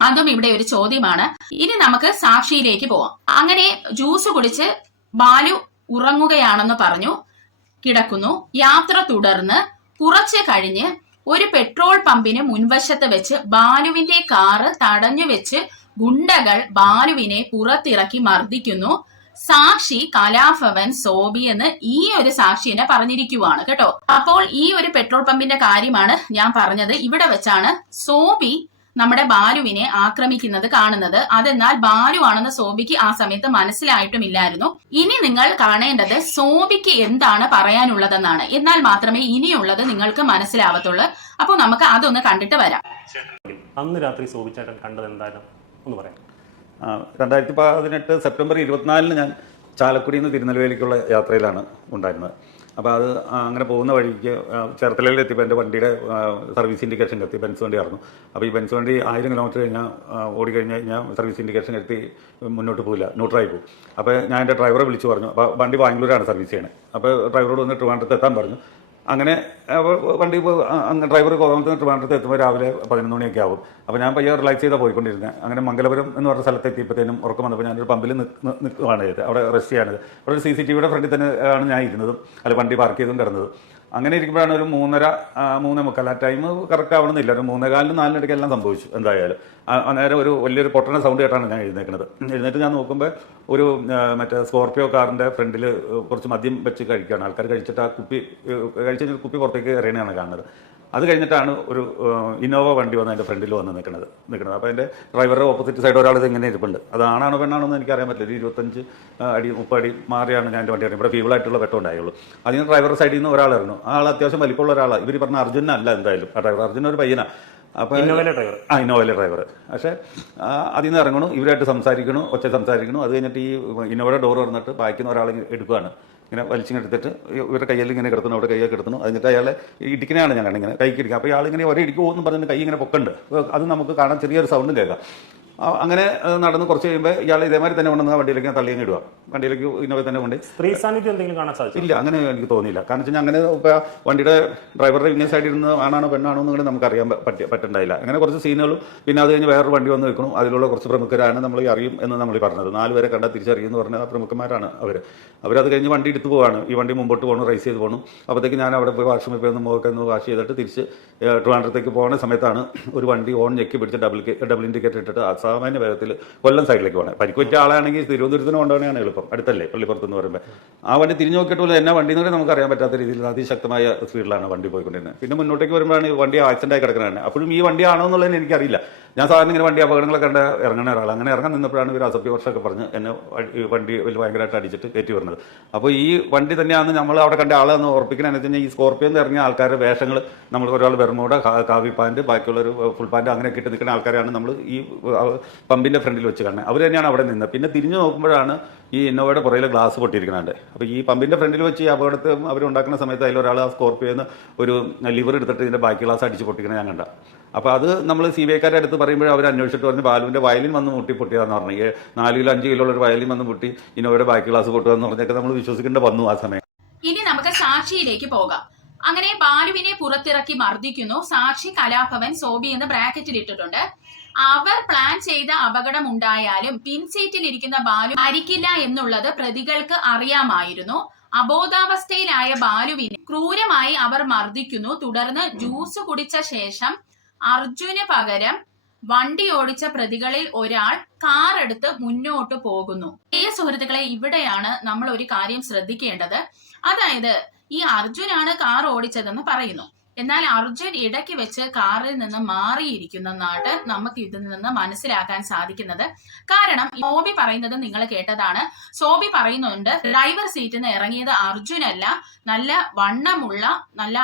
അതും ഇവിടെ ഒരു ചോദ്യമാണ്. ഇനി നമുക്ക് സാക്ഷിയിലേക്ക് പോവാം. അങ്ങനെ ജ്യൂസ് കുടിച്ച് ബാലു ഉറങ്ങുകയാണെന്ന് പറഞ്ഞു കിടക്കുന്നു. യാത്ര തുടർന്ന് കുറച്ച് കഴിഞ്ഞ് ഒരു പെട്രോൾ പമ്പിന് മുൻവശത്ത് വെച്ച് ബാലുവിന്റെ കാറ് തടഞ്ഞു വെച്ച് ഗുണ്ടകൾ ബാലുവിനെ പുറത്തിറക്കി മർദ്ദിക്കുന്നു. സാക്ഷി കലാഭവൻ സോബി എന്ന് ഈ ഒരു സാക്ഷി എന്നെ പറഞ്ഞിരിക്കുവാണ് കേട്ടോ. അപ്പോൾ ഈ ഒരു പെട്രോൾ പമ്പിന്റെ കാര്യമാണ് ഞാൻ പറഞ്ഞത്. ഇവിടെ വെച്ചാണ് സോബി നമ്മുടെ ബാലുവിനെ ആക്രമിക്കുന്നത് കാണുന്നത്. അതെന്നാൽ ബാലു ആണെന്ന് സോബിക്ക് ആ സമയത്ത് മനസ്സിലായിട്ടുമില്ലായിരുന്നു. ഇനി നിങ്ങൾ കാണേണ്ടത് സോബിക്ക് എന്താണ് പറയാനുള്ളതെന്നാണ്. എന്നാൽ മാത്രമേ ഇനിയുള്ളത് നിങ്ങൾക്ക് മനസ്സിലാവത്തുള്ളൂ. അപ്പോൾ നമുക്ക് അതൊന്ന് കണ്ടിട്ട് വരാം. അന്ന് രാത്രി സോബി ചേട്ടൻ കണ്ടത് എന്തായാലും ഒന്ന് പറയാം. 2018 സെപ്റ്റംബർ 24 ഞാൻ ചാലക്കുടിയിൽ നിന്ന് തിരുനെൽവേലിക്കുള്ള യാത്രയിലാണ് ഉണ്ടായിരുന്നത്. അപ്പോൾ അത് അങ്ങനെ പോകുന്ന വഴിക്ക് ചേർത്തലയിൽ എത്തിയപ്പോൾ എൻ്റെ വണ്ടിയുടെ സർവീസ് ഇൻഡിക്കേഷൻ എത്തി. ബെൻസ് വണ്ടിയായിരുന്നു. അപ്പോൾ ഈ ബെൻസ് വണ്ടി 1000 കിലോമീറ്റർ കഴിഞ്ഞാൽ ഓടിക്കഴിഞ്ഞാൽ ഞാൻ സർവീസ് ഇൻഡിക്കേഷൻ എത്തി മുന്നോട്ട് പോയില്ല, ന്യൂട്രായി പോകും. അപ്പോൾ ഞാൻ എൻ്റെ ഡ്രൈവറെ വിളിച്ചു പറഞ്ഞു. അപ്പോൾ വണ്ടി ബാംഗ്ലൂരാണ് സർവീസ് ചെയ്യണത്. അപ്പോൾ ഡ്രൈവറോട് വന്ന് ട്രിവാൻഡ്രത്ത് എത്താൻ പറഞ്ഞു. അങ്ങനെ വണ്ടി ഡ്രൈവർ കോതമംഗലത്ത് നിന്ന് ട്രിവാൻഡ്രത്ത് എത്തുമ്പോൾ രാവിലെ 11 മണിയൊക്കെ ആവും. അപ്പോൾ ഞാൻ പയ്യെ റിലാക്സ് ചെയ്താൽ പോയിക്കൊണ്ടിരുന്നത്. അങ്ങനെ മംഗലപുരം എന്ന് പറഞ്ഞ സ്ഥലത്ത് എത്തിയപ്പോഴത്തേനും ഉറക്കം വന്നപ്പോൾ ഞാനൊരു പമ്പിൽ നിൽക്കുകയാണ് ചെയ്തത്. അവിടെ റെസ്റ്റ് ചെയ്യാനത്. അവിടെ ഒരു CCTVയുടെ ഫ്രണ്ടിൽ തന്നെ ആണ് ഞാൻ ഇരുന്നതും അല്ല വണ്ടി പാർക്ക് ചെയ്തും കിടന്നത്. അങ്ങനെ ഇരിക്കുമ്പോഴാണ് ഒരു 3:30 ആ ടൈം കറക്റ്റ് ആവണമെന്നില്ല, ഒരു 3:15 4 എല്ലാം സംഭവിച്ചു. എന്തായാലും അന്നേരം ഒരു വലിയൊരു പൊട്ടണ സൗണ്ട് കേട്ടാണ് ഞാൻ എഴുന്നേക്കുന്നത്. എഴുന്നേറ്റ് ഞാൻ നോക്കുമ്പോൾ ഒരു മറ്റേ സ്കോർപ്പിയോ കാറിൻ്റെ ഫ്രണ്ടിൽ കുറച്ച് മദ്യം വെച്ച് കഴിക്കുകയാണ് ആൾക്കാർ. കഴിച്ചിട്ട് ആ കഴിച്ച കുപ്പി പുറത്തേക്ക് എറിയണതാണ് കാണുന്നത്. അത് കഴിഞ്ഞിട്ടാണ് ഒരു ഇന്നോവ വണ്ടി വന്ന് എൻ്റെ ഫ്രണ്ടിൽ വന്ന് നിൽക്കുന്നത്. അപ്പോൾ എൻ്റെ ഡ്രൈവറുടെ ഓപ്പോസിറ്റ് സൈഡ് ഒരാൾ ഇത് ഇങ്ങനെ ഇരിപ്പുണ്ട്. അത് ആണാണോ പെണ്ണാണോ എന്ന് എനിക്കറിയാൻ പറ്റില്ല. ഒരു 25 അടി 30 അടി മാറിയാണ് ഞാൻ എൻ്റെ വണ്ടി അറിയുന്നത്. ഇവിടെ ഫീബിളായിട്ടുള്ള വെട്ടം ഉണ്ടായുള്ളൂ. അതിന് ഡ്രൈവറുടെ സൈഡിൽ നിന്ന് ഒരാളായിരുന്നു. ആൾ അത്യാവശ്യം വലിപ്പമുള്ള ഒരാളാണ്. ഇവർ പറഞ്ഞ അർജുനല്ല എന്തായാലും ആ ഡ്രൈവർ. അർജുന ഒരു പയ്യനാണ്. അപ്പോൾ ഇന്നോവയിലെ ഡ്രൈവർ. പക്ഷേ അതിൽ നിന്ന് ഇറങ്ങണു, ഇവരായിട്ട് സംസാരിക്കണു, സംസാരിക്കണു. അത് കഴിഞ്ഞിട്ട് ഈ ഇന്നോവയുടെ ഡോർ തുറന്നിട്ട് ബാക്കിന്ന് ഒരാൾ എടുക്കുകയാണ്. ഇങ്ങനെ വലിച്ചിങ്ങെടുത്തിട്ട് ഇവരുടെ കയ്യിൽ ഇങ്ങനെ കിടത്തുന്നു, അവിടെ കൈയൊക്കെ കിടത്തുന്നു. എന്നിട്ട് അയാളെ ഇടിക്കനെയാണ് ഞാൻ കണ്ടത്, ഇങ്ങനെ കൈക്ക് ഇടിക്കുക. അപ്പോൾ ഇയാളിങ്ങനെ ഒരേ ഇടിക്കുമോ എന്ന് പറഞ്ഞിട്ട് കൈ ഇങ്ങനെ പൊക്കുണ്ട്. അത് നമുക്ക് കാണാൻ ചെറിയൊരു സൗണ്ടും കേൾക്കാം. അങ്ങനെ നടന്ന് കുറച്ച് കഴിയുമ്പോൾ ഇയാൾ ഇതേമാതിരി തന്നെ കൊണ്ടുവന്ന വണ്ടിയിലേക്ക് തള്ളിയങ്ങ് ഇടുക. വണ്ടിയിലേക്ക് ഇന്നോവ തന്നെ കൊണ്ട്. സ്ത്രീ സാന്നിധ്യം എന്തെങ്കിലും കാണാൻ സാധിച്ചു? ഇല്ല, അങ്ങനെ എനിക്ക് തോന്നിയില്ല. കാരണം വെച്ചാൽ അങ്ങനെ ഇപ്പോൾ വണ്ടിയുടെ ഡ്രൈവറുടെ ഇങ്ങനെ സൈഡിൽ നിന്ന് ആണാണോ പെണ്ണാണോ എന്നുകൂടെ നമുക്ക് അറിയാൻ പറ്റണ്ടായില്ല. അങ്ങനെ കുറച്ച് സീനുകളും പിന്നെ അത് കഴിഞ്ഞ് വേറൊരു വണ്ടി വന്ന് നിൽക്കണം. അതിലുള്ള കുറച്ച് പ്രമുഖരാണ് നമ്മൾ അറിയും എന്ന് നമ്മൾ പറഞ്ഞത്. 4 പേരെ കണ്ടാൽ തിരിച്ചറിയും എന്ന് പറഞ്ഞാൽ പ്രമുഖന്മാരാണ് അവരത് കഴിഞ്ഞ് വണ്ടി എടുത്ത് പോവാണ്. ഈ വണ്ടി മുമ്പോട്ട് പോകണം, റേസ് ചെയ്ത് പോകണം. അപ്പോഴത്തേക്ക് ഞാൻ അവിടെ പോയി വാഷ്റൂമിൽ പോയി ഒന്ന് മുഖമൊക്കെ വാഷ് ചെയ്തിട്ട് തിരിച്ച് ട്രിവാൻഡ്രത്തേക്ക് പോകുന്ന സമയത്താണ് ഒരു വണ്ടി ഓൺ ഞെക്കി പിടിച്ച് ഡബിൾ ഇൻഡിക്കേറ്റർ ഇട്ടിട്ട് അസാമാന്യ വേഗത്തിൽ കൊല്ലം സൈഡിലേക്ക് പോകണം. പരിക്ക് പറ്റിയ ആളാണെങ്കിൽ തിരുവനന്തപുരത്തിന് കൊണ്ടുപോകണതാണ് എളുപ്പം, അടുത്തല്ലേ പള്ളിപ്പുറത്തെന്ന് പറയുമ്പോൾ. ആ വണ്ടി തിരിഞ്ഞു നോക്കിയിട്ട് പോലും എന്നാ വണ്ടി എന്ന് നമുക്ക് അറിയാൻ പറ്റാത്ത രീതിയിൽ അതിശക്തമായ സ്പീഡിലാണ് വണ്ടി പോയിക്കൊണ്ടിരുന്നത്. പിന്നെ മുന്നോട്ടേക്ക് വരുമ്പോഴാണ് വണ്ടി ആക്സിഡന്റ് ആയി കിടക്കുന്നതാണ്. അപ്പോഴും ഈ വണ്ടിയാണോ എന്നുള്ളതിന് എനിക്കറിയില്ല. ഞാൻ സാധാരണ ഇങ്ങനെ വണ്ടി അപകടങ്ങളൊക്കെ കണ്ട് ഇറങ്ങുന്ന ഒരാൾ. അങ്ങനെ ഇറങ്ങാൻ നിന്നപ്പോഴാണ് ഇവർ അസഭ്യവർഷമൊക്കെ പറഞ്ഞ് എന്നെ വണ്ടി ഭയങ്കരമായിട്ട് അടിച്ചിട്ട് കയറ്റി വരുന്നത്. അപ്പോൾ ഈ വണ്ടി തന്നെയാണ് നമ്മൾ അവിടെ കണ്ട ആളെന്ന് ഓർപ്പിക്കണമെന്ന് വെച്ച് കഴിഞ്ഞാൽ ഈ സ്കോർപ്പിയോയിൽ നിന്ന് ഇറങ്ങിയ ആൾക്കാരുടെ വേഷങ്ങൾ നമ്മൾ ഒരാൾ ബെർമൂഡ, കാവി പാൻറ്, ബാക്കിയുള്ളൊരു ഫുൾ പാൻറ് അങ്ങനെയൊക്കെ ഇട്ട് നിൽക്കുന്ന ആൾക്കാരാണ് നമ്മൾ ഈ പമ്പിന്റെ ഫ്രണ്ടിൽ വെച്ച് കാണുന്നത്. അവർ തന്നെയാണ് അവിടെ നിന്ന്. പിന്നെ തിരിഞ്ഞു നോക്കുമ്പോഴാണ് ഈ ഇന്നോവയുടെ പുറയിൽ ഗ്ലാസ് പൊട്ടിയിരിക്കുന്നുണ്ട്. അപ്പോൾ ഈ പമ്പിന്റെ ഫ്രണ്ടിൽ വെച്ച് ഈ അപകടത്തെ അവരുണ്ടാക്കുന്ന സമയത്ത് അതിലൊരാൾ ആ സ്കോർപ്പിയോന്ന് ഒരു ലിവർ എടുത്തിട്ട് ഇതിന്റെ ബാക്കി ഗ്ലാസ് അടിച്ച് പൊട്ടിക്കുന്നത് ഞാൻ കണ്ട. അപ്പോൾ അത് നമ്മൾ CBIക്കാരുടെ അടുത്ത് പറയുമ്പോൾ അവർ അന്വേഷിച്ചിട്ട് പറഞ്ഞ് ബാലുവിന്റെ വയലിൻ വന്ന് പൊട്ടിയതാന്ന് പറഞ്ഞു. 4 കിലോ 5 കിലോ ഉള്ള ഒരു വയലിൻ വന്ന് പൊട്ടി ഇന്നോവയുടെ ബാക്കി ഗ്ലാസ് പൊട്ടുകയെന്ന് പറഞ്ഞൊക്കെ നമ്മൾ വിശ്വസിക്കേണ്ട വന്നു ആ സമയം. ഇനി നമുക്ക് സാക്ഷിയിലേക്ക് പോകാം. അങ്ങനെ ബാലുവിനെ പുറത്തിറക്കി മർദ്ദിക്കുന്നു. സാക്ഷി കലാഭവൻ സോബി എന്ന് ബ്രാക്കറ്റിൽ ഇട്ടിട്ടുണ്ട്. അവർ പ്ലാൻ ചെയ്ത അപകടം ഉണ്ടായാലും പിൻസീറ്റിൽ ഇരിക്കുന്ന ബാലു മരിക്കില്ല എന്നുള്ളത് പ്രതികൾക്ക് അറിയാമായിരുന്നു. അബോധാവസ്ഥയിലായ ബാലുവിനെ ക്രൂരമായി അവർ മർദ്ദിക്കുന്നു. തുടർന്ന് ജ്യൂസ് കുടിച്ച ശേഷം അർജുന് പകരം വണ്ടി ഓടിച്ച പ്രതികളിൽ ഒരാൾ കാർ എടുത്ത് മുന്നോട്ട് പോകുന്നു. സുഹൃത്തുക്കളെ, ഇവിടെയാണ് നമ്മൾ ഒരു കാര്യം ശ്രദ്ധിക്കേണ്ടത്. അതായത് ഈ അർജുനാണ് കാർ ഓടിച്ചതെന്ന് പറയുന്നു. എന്നാൽ അർജുൻ ഇടയ്ക്ക് വെച്ച് കാറിൽ നിന്ന് മാറിയിരിക്കുന്നതാണ് നമുക്ക് ഇതിൽ നിന്ന് മനസ്സിലാക്കാൻ സാധിക്കുന്നത്. കാരണം സോബി പറയുന്നത് നിങ്ങൾ കേട്ടതാണ്. സോബി പറയുന്നുണ്ട് ഡ്രൈവർ സീറ്റിൽ നിന്ന് ഇറങ്ങിയത് അർജുനല്ല, നല്ല വണ്ണമുള്ള നല്ല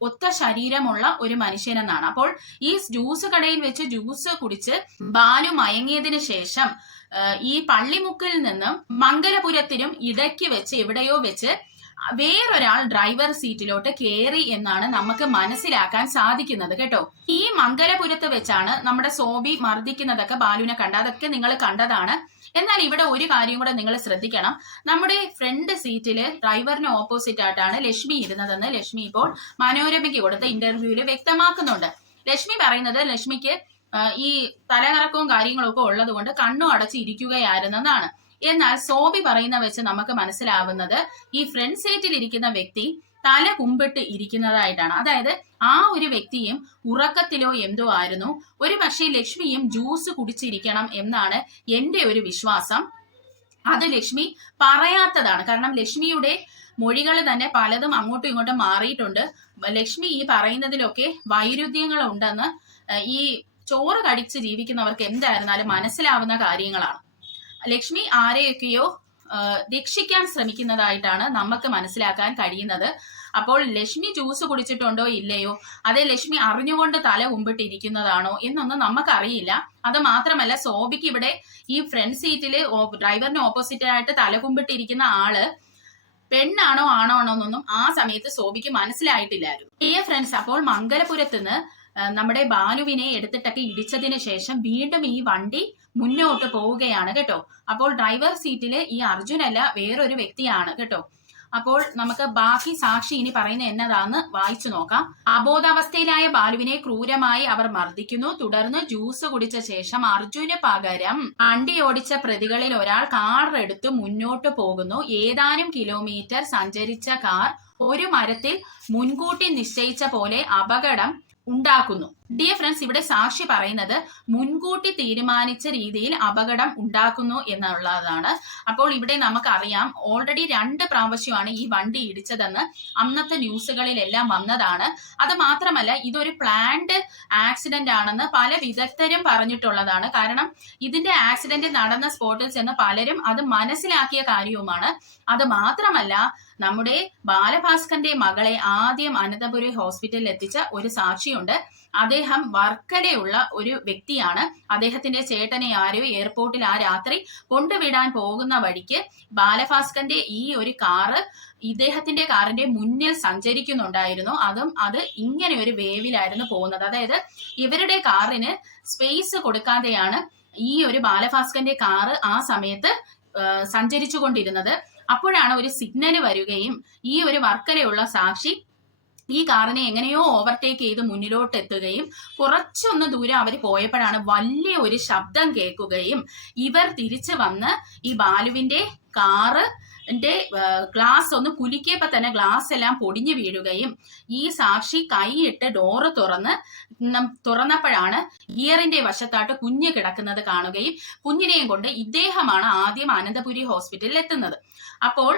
ഒത്ത ശരീരമുള്ള ഒരു മനുഷ്യനെന്നാണ്. അപ്പോൾ ഈ ജ്യൂസ് കടയിൽ വെച്ച് ജ്യൂസ് കുടിച്ച് ബാലു മയങ്ങിയതിനു ശേഷം ഈ പള്ളിമുക്കിൽ നിന്നും മംഗലപുരത്തിനും ഇടയ്ക്ക് വെച്ച് എവിടെയോ വെച്ച് വേറൊരാൾ ഡ്രൈവർ സീറ്റിലോട്ട് കയറി എന്നാണ് നമുക്ക് മനസ്സിലാക്കാൻ സാധിക്കുന്നത് കേട്ടോ. ഈ മംഗലപുരത്ത് വെച്ചാണ് നമ്മുടെ സോബി മർദ്ദിക്കുന്നതൊക്കെ ബാലുവിനെ കണ്ട, അതൊക്കെ നിങ്ങൾ കണ്ടതാണ്. എന്നാൽ ഇവിടെ ഒരു കാര്യം കൂടെ നിങ്ങൾ ശ്രദ്ധിക്കണം. നമ്മുടെ ഫ്രണ്ട് സീറ്റില് ഡ്രൈവറിന് ഓപ്പോസിറ്റ് ആയിട്ടാണ് ലക്ഷ്മി ഇരുന്നതെന്ന് ലക്ഷ്മി ഇപ്പോൾ മനോരമയ്ക്ക് കൊടുത്ത ഇന്റർവ്യൂവിൽ വ്യക്തമാക്കുന്നുണ്ട്. ലക്ഷ്മി പറയുന്നത് ലക്ഷ്മിക്ക് ഈ തലകറക്കവും കാര്യങ്ങളും ഒക്കെ ഉള്ളത് കൊണ്ട് കണ്ണു അടച്ച് ഇരിക്കുകയായിരുന്നെന്നാണ്. എന്നാൽ സോബി പറയുന്ന വെച്ച് നമുക്ക് മനസ്സിലാവുന്നത് ഈ ഫ്രണ്ട് സീറ്റിൽ ഇരിക്കുന്ന വ്യക്തി തല കുമ്പിട്ട് ഇരിക്കുന്നതായിട്ടാണ്. അതായത് ആ ഒരു വ്യക്തിയും ഉറക്കത്തിലോ എന്തോ ആയിരുന്നു. ഒരു പക്ഷേ ലക്ഷ്മിയും ജ്യൂസ് കുടിച്ചിരിക്കണം എന്നാണ് എന്റെ ഒരു വിശ്വാസം. അത് ലക്ഷ്മി പറയാത്തതാണ്. കാരണം ലക്ഷ്മിയുടെ മൊഴികൾ തന്നെ പലതും അങ്ങോട്ടും ഇങ്ങോട്ടും മാറിയിട്ടുണ്ട്. ലക്ഷ്മി ഈ പറയുന്നതിലൊക്കെ വൈരുദ്ധ്യങ്ങൾ ഉണ്ടെന്ന് ഈ ചോറ് കടിച്ച് ജീവിക്കുന്നവർക്ക് എന്തായിരുന്നാലും മനസ്സിലാവുന്ന കാര്യങ്ങളാണ്. ലക്ഷ്മി ആരെയൊക്കെയോ രക്ഷിക്കാൻ ശ്രമിക്കുന്നതായിട്ടാണ് നമുക്ക് മനസ്സിലാക്കാൻ കഴിയുന്നത്. അപ്പോൾ ലക്ഷ്മി ജ്യൂസ് കുടിച്ചിട്ടുണ്ടോ ഇല്ലയോ, അതേ ലക്ഷ്മി അറിഞ്ഞുകൊണ്ട് തല കുമ്പിട്ടിരിക്കുന്നതാണോ എന്നൊന്നും നമുക്കറിയില്ല. അത് മാത്രമല്ല സോബിക്ക് ഇവിടെ ഈ ഫ്രണ്ട് സീറ്റില് ഡ്രൈവറിന് ഓപ്പോസിറ്റ് ആയിട്ട് തല കുമ്പിട്ടിരിക്കുന്ന ആള് പെണ്ണാണോ ആണോ എന്നൊന്നും ആ സമയത്ത് സോബിക്ക് മനസ്സിലായിട്ടില്ലായിരുന്നു. ഫ്രണ്ട്സ്, അപ്പോൾ മംഗലപുരത്ത് നിന്ന് നമ്മുടെ ബാലുവിനെ എടുത്തിട്ടൊക്കെ ഇടിച്ചതിന് ശേഷം വീണ്ടും ഈ വണ്ടി മുന്നോട്ട് പോവുകയാണ് കേട്ടോ. അപ്പോൾ ഡ്രൈവർ സീറ്റില് ഈ അർജുനല്ല, വേറൊരു വ്യക്തിയാണ് കേട്ടോ. അപ്പോൾ നമുക്ക് ബാക്കി സാക്ഷി ഇനി പറയുന്ന എന്നതാന്ന് വായിച്ചു നോക്കാം. അബോധാവസ്ഥയിലായ ബാലുവിനെ ക്രൂരമായി അവർ മർദ്ദിക്കുന്നു. തുടർന്ന് ജ്യൂസ് കുടിച്ച ശേഷം അർജുന് പകരം വണ്ടി ഓടിച്ച പ്രതികളിൽ ഒരാൾ കാർ എടുത്ത് മുന്നോട്ട് പോകുന്നു. ഏതാനും കിലോമീറ്റർ സഞ്ചരിച്ച കാർ ഒരു മരത്തിൽ മുൻകൂട്ടി നിശ്ചയിച്ച പോലെ അപകടം ഉണ്ടാക്കുന്നു. ഡിയർ ഫ്രണ്ട്സ്, ഇവിടെ സാക്ഷി പറയുന്നത് മുൻകൂട്ടി തീരുമാനിച്ച രീതിയിൽ അപകടം ഉണ്ടാക്കുന്നു എന്നുള്ളതാണ്. അപ്പോൾ ഇവിടെ നമുക്കറിയാം ഓൾറെഡി 2 പ്രാവശ്യമാണ് ഈ വണ്ടി ഇടിച്ചതെന്ന് അന്നത്തെ ന്യൂസുകളിലെല്ലാം വന്നതാണ്. അത് മാത്രമല്ല ഇതൊരു പ്ലാൻഡ് ആക്സിഡന്റ് ആണെന്ന് പല വിദഗ്ധരും പറഞ്ഞിട്ടുള്ളതാണ്. കാരണം ഇതിന്റെ ആക്സിഡന്റ് നടന്ന സ്പോട്ടിൽ ചെന്ന് പലരും അത് മനസ്സിലാക്കിയ കാര്യവുമാണ്. അത് മാത്രമല്ല നമ്മുടെ ബാലഭാസ്കറിന്റെ മകളെ ആദ്യം അനന്തപുരി ഹോസ്പിറ്റലിൽ എത്തിച്ച ഒരു സാക്ഷിയുണ്ട്. അദ്ദേഹം വർക്കലയുള്ള ഒരു വ്യക്തിയാണ്. അദ്ദേഹത്തിന്റെ ചേട്ടനെ ആരോ എയർപോർട്ടിൽ ആ രാത്രി കൊണ്ടുവിടാൻ പോകുന്ന വഴിക്ക് ബാലഭാസ്കറിന്റെ ഈ ഒരു കാറ് ഇദ്ദേഹത്തിന്റെ കാറിന്റെ മുന്നിൽ സഞ്ചരിക്കുന്നുണ്ടായിരുന്നു. അത് ഇങ്ങനെ ഒരു വേവിലായിരുന്നു പോകുന്നത്. അതായത് ഇവരുടെ കാറിന് സ്പേസ് കൊടുക്കാതെയാണ് ഈ ഒരു ബാലഭാസ്കറിന്റെ കാറ് ആ സമയത്ത് സഞ്ചരിച്ചു കൊണ്ടിരുന്നത്. അപ്പോഴാണ് ഒരു സിഗ്നൽ വരികയും ഈ ഒരു വർക്കലയുള്ള സാക്ഷി ഈ കാറിനെ എങ്ങനെയോ ഓവർടേക്ക് ചെയ്ത് മുന്നിലോട്ട് എത്തുകയും കുറച്ചൊന്ന് ദൂരം അവർ പോയപ്പോഴാണ് വലിയ ഒരു ശബ്ദം കേൾക്കുകയും ഇവർ തിരിച്ചു വന്ന് ഈ ബാലുവിന്റെ കാറ് ഗ്ലാസ് ഒന്ന് കുലുക്കിയപ്പോ തന്നെ ഗ്ലാസ് എല്ലാം പൊടിഞ്ഞു വീഴുകയും ഈ സാക്ഷി കൈയിട്ട് ഡോറ് തുറന്നപ്പോഴാണ് ഗിയറിന്റെ വശത്തായിട്ട് കുഞ്ഞ് കിടക്കുന്നത് കാണുകയും കുഞ്ഞിനെയും കൊണ്ട് ഇദ്ദേഹമാണ് ആദ്യം അനന്തപുരി ഹോസ്പിറ്റലിൽ എത്തുന്നത്. അപ്പോൾ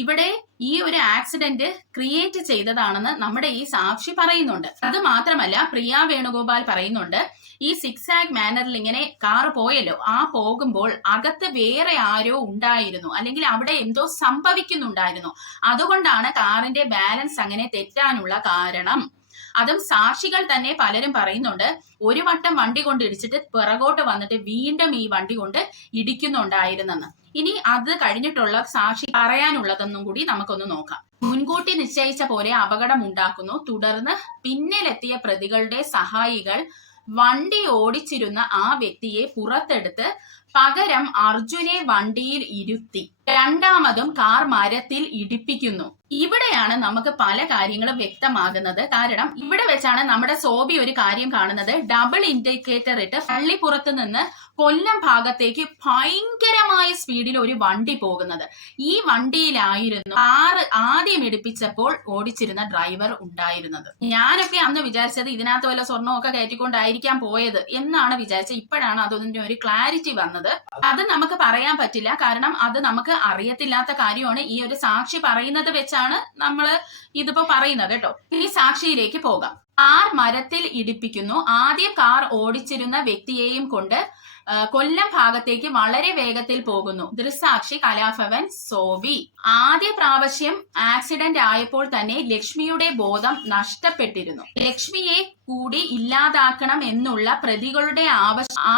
ഇവിടെ ഈ ഒരു ആക്സിഡന്റ് ക്രിയേറ്റ് ചെയ്തതാണെന്ന് നമ്മുടെ ഈ സാക്ഷി പറയുന്നുണ്ട്. അത് മാത്രമല്ല, പ്രിയ വേണുഗോപാൽ പറയുന്നുണ്ട്, ഈ സിക്സാഗ് മാനറിൽ ഇങ്ങനെ കാറ് പോയല്ലോ, ആ പോകുമ്പോൾ അകത്ത് വേറെ ആരോ ഉണ്ടായിരുന്നു, അല്ലെങ്കിൽ അവിടെ എന്തോ സംഭവിക്കുന്നുണ്ടായിരുന്നു, അതുകൊണ്ടാണ് കാറിന്റെ ബാലൻസ് അങ്ങനെ തെറ്റാനുള്ള കാരണം. അതും സാക്ഷികൾ തന്നെ പലരും പറയുന്നുണ്ട്, ഒരു വട്ടം വണ്ടി കൊണ്ട് ഇടിച്ചിട്ട് പിറകോട്ട് വന്നിട്ട് വീണ്ടും ഈ വണ്ടി കൊണ്ട് ഇടിക്കുന്നുണ്ടായിരുന്നെന്ന്. ഇനി അത് കഴിഞ്ഞിട്ടുള്ള സാക്ഷി പറയാനുള്ളതെന്നും കൂടി നമുക്കൊന്ന് നോക്കാം. മുൻകൂട്ടി നിശ്ചയിച്ച പോലെ അപകടം ഉണ്ടാക്കുന്നു. തുടർന്ന് പിന്നിലെത്തിയ പ്രതികളുടെ സഹായികൾ വണ്ടി ഓടിച്ചിരുന്ന ആ വ്യക്തിയെ പുറത്തെടുത്ത് പകരം അർജുനെ വണ്ടിയിൽ ഇരുത്തി രണ്ടാമതും കാർ മരത്തിൽ ഇടിപ്പിക്കുന്നു. ഇവിടെയാണ് നമുക്ക് പല കാര്യങ്ങളും വ്യക്തമാകുന്നത്. കാരണം ഇവിടെ വെച്ചാണ് നമ്മുടെ സോബി ഒരു കാര്യം കാണുന്നത്. ഡബിൾ ഇൻഡിക്കേറ്റർ ഇട്ട് പള്ളിപ്പുറത്ത് നിന്ന് കൊല്ലം ഭാഗത്തേക്ക് ഭയങ്കരമായ സ്പീഡിൽ ഒരു വണ്ടി പോകുന്നത്. ഈ വണ്ടിയിലായിരുന്നു കാറ് ആദ്യം ഇടിപ്പിച്ചപ്പോൾ ഓടിച്ചിരുന്ന ഡ്രൈവർ ഉണ്ടായിരുന്നത്. ഞാനൊക്കെ അന്ന് വിചാരിച്ചത് ഇതിനകത്ത് വല്ല സ്വർണ്ണമൊക്കെ കയറ്റിക്കൊണ്ടായിരിക്കാം പോയത് എന്നാണ് വിചാരിച്ചത്. ഇപ്പോഴാണ് അതിന്റെ ഒരു ക്ലാരിറ്റി വന്നത്. അത് നമുക്ക് പറയാൻ പറ്റില്ല, കാരണം അത് നമുക്ക് അറിയത്തില്ലാത്ത കാര്യമാണ്. ഈ ഒരു സാക്ഷി പറയുന്നത് വെച്ചാണ് നമ്മൾ ഇതിപ്പോ പറയുന്നത് കേട്ടോ. ഈ സാക്ഷിയിലേക്ക് പോകാം. കാർ മരത്തിൽ ഇടിപ്പിക്കുന്നു. ആദ്യം കാർ ഓടിച്ചിരുന്ന വ്യക്തിയെയും കൊണ്ട് കൊല്ലം ഭാഗത്തേക്ക് വളരെ വേഗത്തിൽ പോകുന്നു. ദൃക്സാക്ഷി കലാഭവൻ സോബി. ആദ്യ പ്രാവശ്യം ആക്സിഡന്റ് ആയപ്പോൾ തന്നെ ലക്ഷ്മിയുടെ ബോധം നഷ്ടപ്പെട്ടിരുന്നു. ലക്ഷ്മിയെ കൂടി ഇല്ലാതാക്കണം എന്നുള്ള പ്രതികളുടെ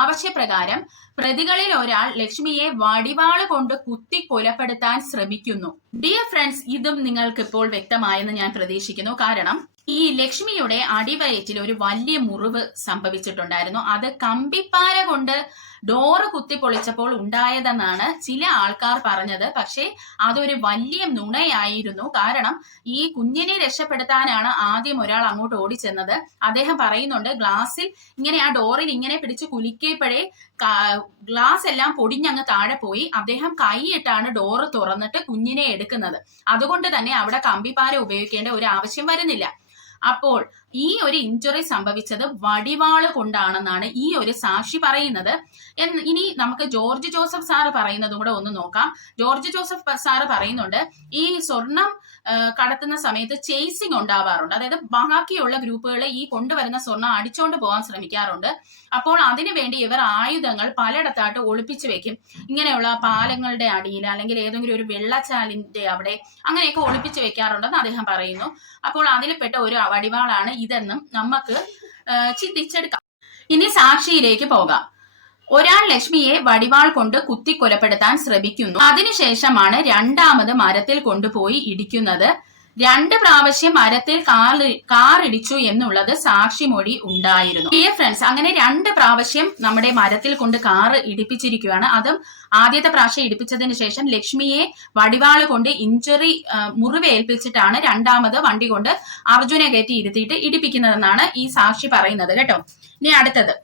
ആവശ്യപ്രകാരം പ്രതികളിൽ ഒരാൾ ലക്ഷ്മിയെ വടിവാള് കൊണ്ട് കുത്തി കൊലപ്പെടുത്താൻ ശ്രമിക്കുന്നു. ഡിയർ ഫ്രണ്ട്സ്, ഇതും നിങ്ങൾക്ക് ഇപ്പോൾ വ്യക്തമായെന്ന് ഞാൻ പ്രതീക്ഷിക്കുന്നു. കാരണം ഈ ലക്ഷ്മിയുടെ അടിവയറ്റിൽ ഒരു വലിയ മുറിവ് സംഭവിച്ചിട്ടുണ്ടായിരുന്നു. അത് കമ്പിപ്പാര കൊണ്ട് ഡോറ് കുത്തിപ്പൊളിച്ചപ്പോൾ ഉണ്ടായതെന്നാണ് ചില ആൾക്കാർ പറഞ്ഞത്. പക്ഷെ അതൊരു വലിയ നുണയായിരുന്നു. കാരണം ഈ കുഞ്ഞിനെ രക്ഷപ്പെടുത്താനാണ് ആദ്യം ഒരാൾ അങ്ങോട്ട് ഓടിച്ചെന്നത്. അദ്ദേഹം പറയുന്നുണ്ട്, ഗ്ലാസ്സിൽ ഇങ്ങനെ ആ ഡോറിൽ ഇങ്ങനെ പിടിച്ച് കുലുക്കിയപ്പോഴേ ഗ്ലാസ് എല്ലാം പൊടിഞ്ഞങ്ങ് താഴെ പോയി. അദ്ദേഹം കൈയിട്ടാണ് ഡോറ് തുറന്നിട്ട് കുഞ്ഞിനെ എടുക്കുന്നത്. അതുകൊണ്ട് തന്നെ അവിടെ കമ്പിപ്പാര ഉപയോഗിക്കേണ്ട ഒരു ആവശ്യം വരുന്നില്ല. അപ്പോൾ ഈ ഒരു ഇഞ്ചുറി സംഭവിച്ചത് വടിവാള് കൊണ്ടാണെന്നാണ് ഈ ഒരു സാക്ഷി പറയുന്നത്. ഇനി നമുക്ക് ജോർജ് ജോസഫ് സാറ് പറയുന്നതും കൂടെ ഒന്ന് നോക്കാം. ജോർജ് ജോസഫ് സാറ് പറയുന്നുണ്ട്, ഈ സ്വർണം കടത്തുന്ന സമയത്ത് ചേസിങ് ഉണ്ടാവാറുണ്ട്. അതായത് ബാക്കിയുള്ള ഗ്രൂപ്പുകൾ ഈ കൊണ്ടുവരുന്ന സ്വർണം അടിച്ചോണ്ട് പോകാൻ ശ്രമിക്കാറുണ്ട്. അപ്പോൾ അതിനു വേണ്ടി ഇവർ ആയുധങ്ങൾ പലയിടത്തായിട്ട് ഒളിപ്പിച്ചു വെക്കും. ഇങ്ങനെയുള്ള പാലങ്ങളുടെ അടിയിൽ അല്ലെങ്കിൽ ഏതെങ്കിലും ഒരു വെള്ളച്ചാലിന്റെ അവിടെ അങ്ങനെയൊക്കെ ഒളിപ്പിച്ചു വെക്കാറുണ്ടെന്ന് അദ്ദേഹം പറയുന്നു. അപ്പോൾ അതിൽപ്പെട്ട ഒരു വടിവാളാണ് ഇതെന്നും നമുക്ക് ചിന്തിച്ചെടുക്കാം. ഇനി സാക്ഷിയിലേക്ക് പോകാം. ഒരാൾ ലക്ഷ്മിയെ വടിവാൾ കൊണ്ട് കുത്തിക്കൊലപ്പെടുത്താൻ ശ്രമിക്കുന്നു. അതിനുശേഷമാണ് രണ്ടാമത് മരത്തിൽ കൊണ്ടുപോയി ഇടിക്കുന്നത്. 2 പ്രാവശ്യം മരത്തിൽ കാർ ഇടിച്ചു എന്നുള്ളത് സാക്ഷിമൊഴി ഉണ്ടായിരുന്നു. ഡിയർ ഫ്രണ്ട്സ്, അങ്ങനെ 2 പ്രാവശ്യം നമ്മുടെ മരത്തിൽ കൊണ്ട് കാർ ഇടിപ്പിച്ചിരിക്കുകയാണ്. അതും ആദ്യത്തെ പ്രാവശ്യം ഇടിപ്പിച്ചതിന് ശേഷം ലക്ഷ്മിയെ വടിവാള് കൊണ്ട് മുറിവേൽപ്പിച്ചിട്ടാണ് രണ്ടാമത് വണ്ടി കൊണ്ട് അർജുനെ കയറ്റി ഇരുത്തിയിട്ട് ഇടിപ്പിക്കുന്നതെന്നാണ് ഈ സാക്ഷി പറയുന്നത് കേട്ടോ. ഇനി അടുത്തത്,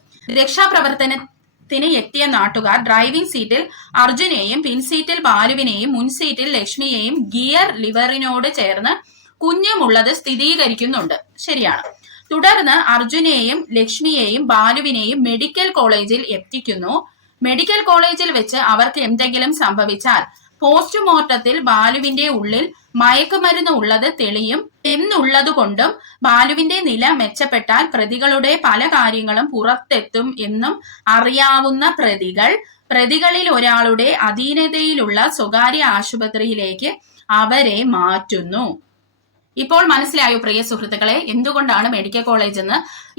രക്ഷാപ്രവർത്തനത്തിന് എത്തിയ നാട്ടുകാർ ഡ്രൈവിംഗ് സീറ്റിൽ അർജുനെയും പിൻസീറ്റിൽ ബാലുവിനെയും മുൻസീറ്റിൽ ലക്ഷ്മിയെയും ഗിയർ ലിവറിനോട് ചേർന്ന് കുഞ്ഞുമുള്ളത് സ്ഥിരീകരിക്കുന്നുണ്ട്. ശരിയാണ്. തുടർന്ന് അർജുനെയും ലക്ഷ്മിയെയും ബാലുവിനെയും മെഡിക്കൽ കോളേജിൽ എത്തിക്കുന്നു. മെഡിക്കൽ കോളേജിൽ വെച്ച് അവർക്ക് എന്തെങ്കിലും സംഭവിച്ചാൽ പോസ്റ്റ്മോർട്ടത്തിൽ ബാലുവിന്റെ ഉള്ളിൽ മയക്കുമരുന്ന് ഉള്ളത് തെളിയും എന്നുള്ളതുകൊണ്ടും ബാലുവിന്റെ നില മെച്ചപ്പെട്ടാൽ പ്രതികളുടെ പല കാര്യങ്ങളും പുറത്തെത്തും എന്നും അറിയാവുന്ന പ്രതികളിൽ ഒരാളുടെ അധീനതയിലുള്ള സ്വകാര്യ ആശുപത്രിയിലേക്ക് അവരെ മാറ്റുന്നു. ഇപ്പോൾ മനസ്സിലായോ പ്രിയ സുഹൃത്തുക്കളെ, എന്തുകൊണ്ടാണ് മെഡിക്കൽ കോളേജിൽ നിന്ന്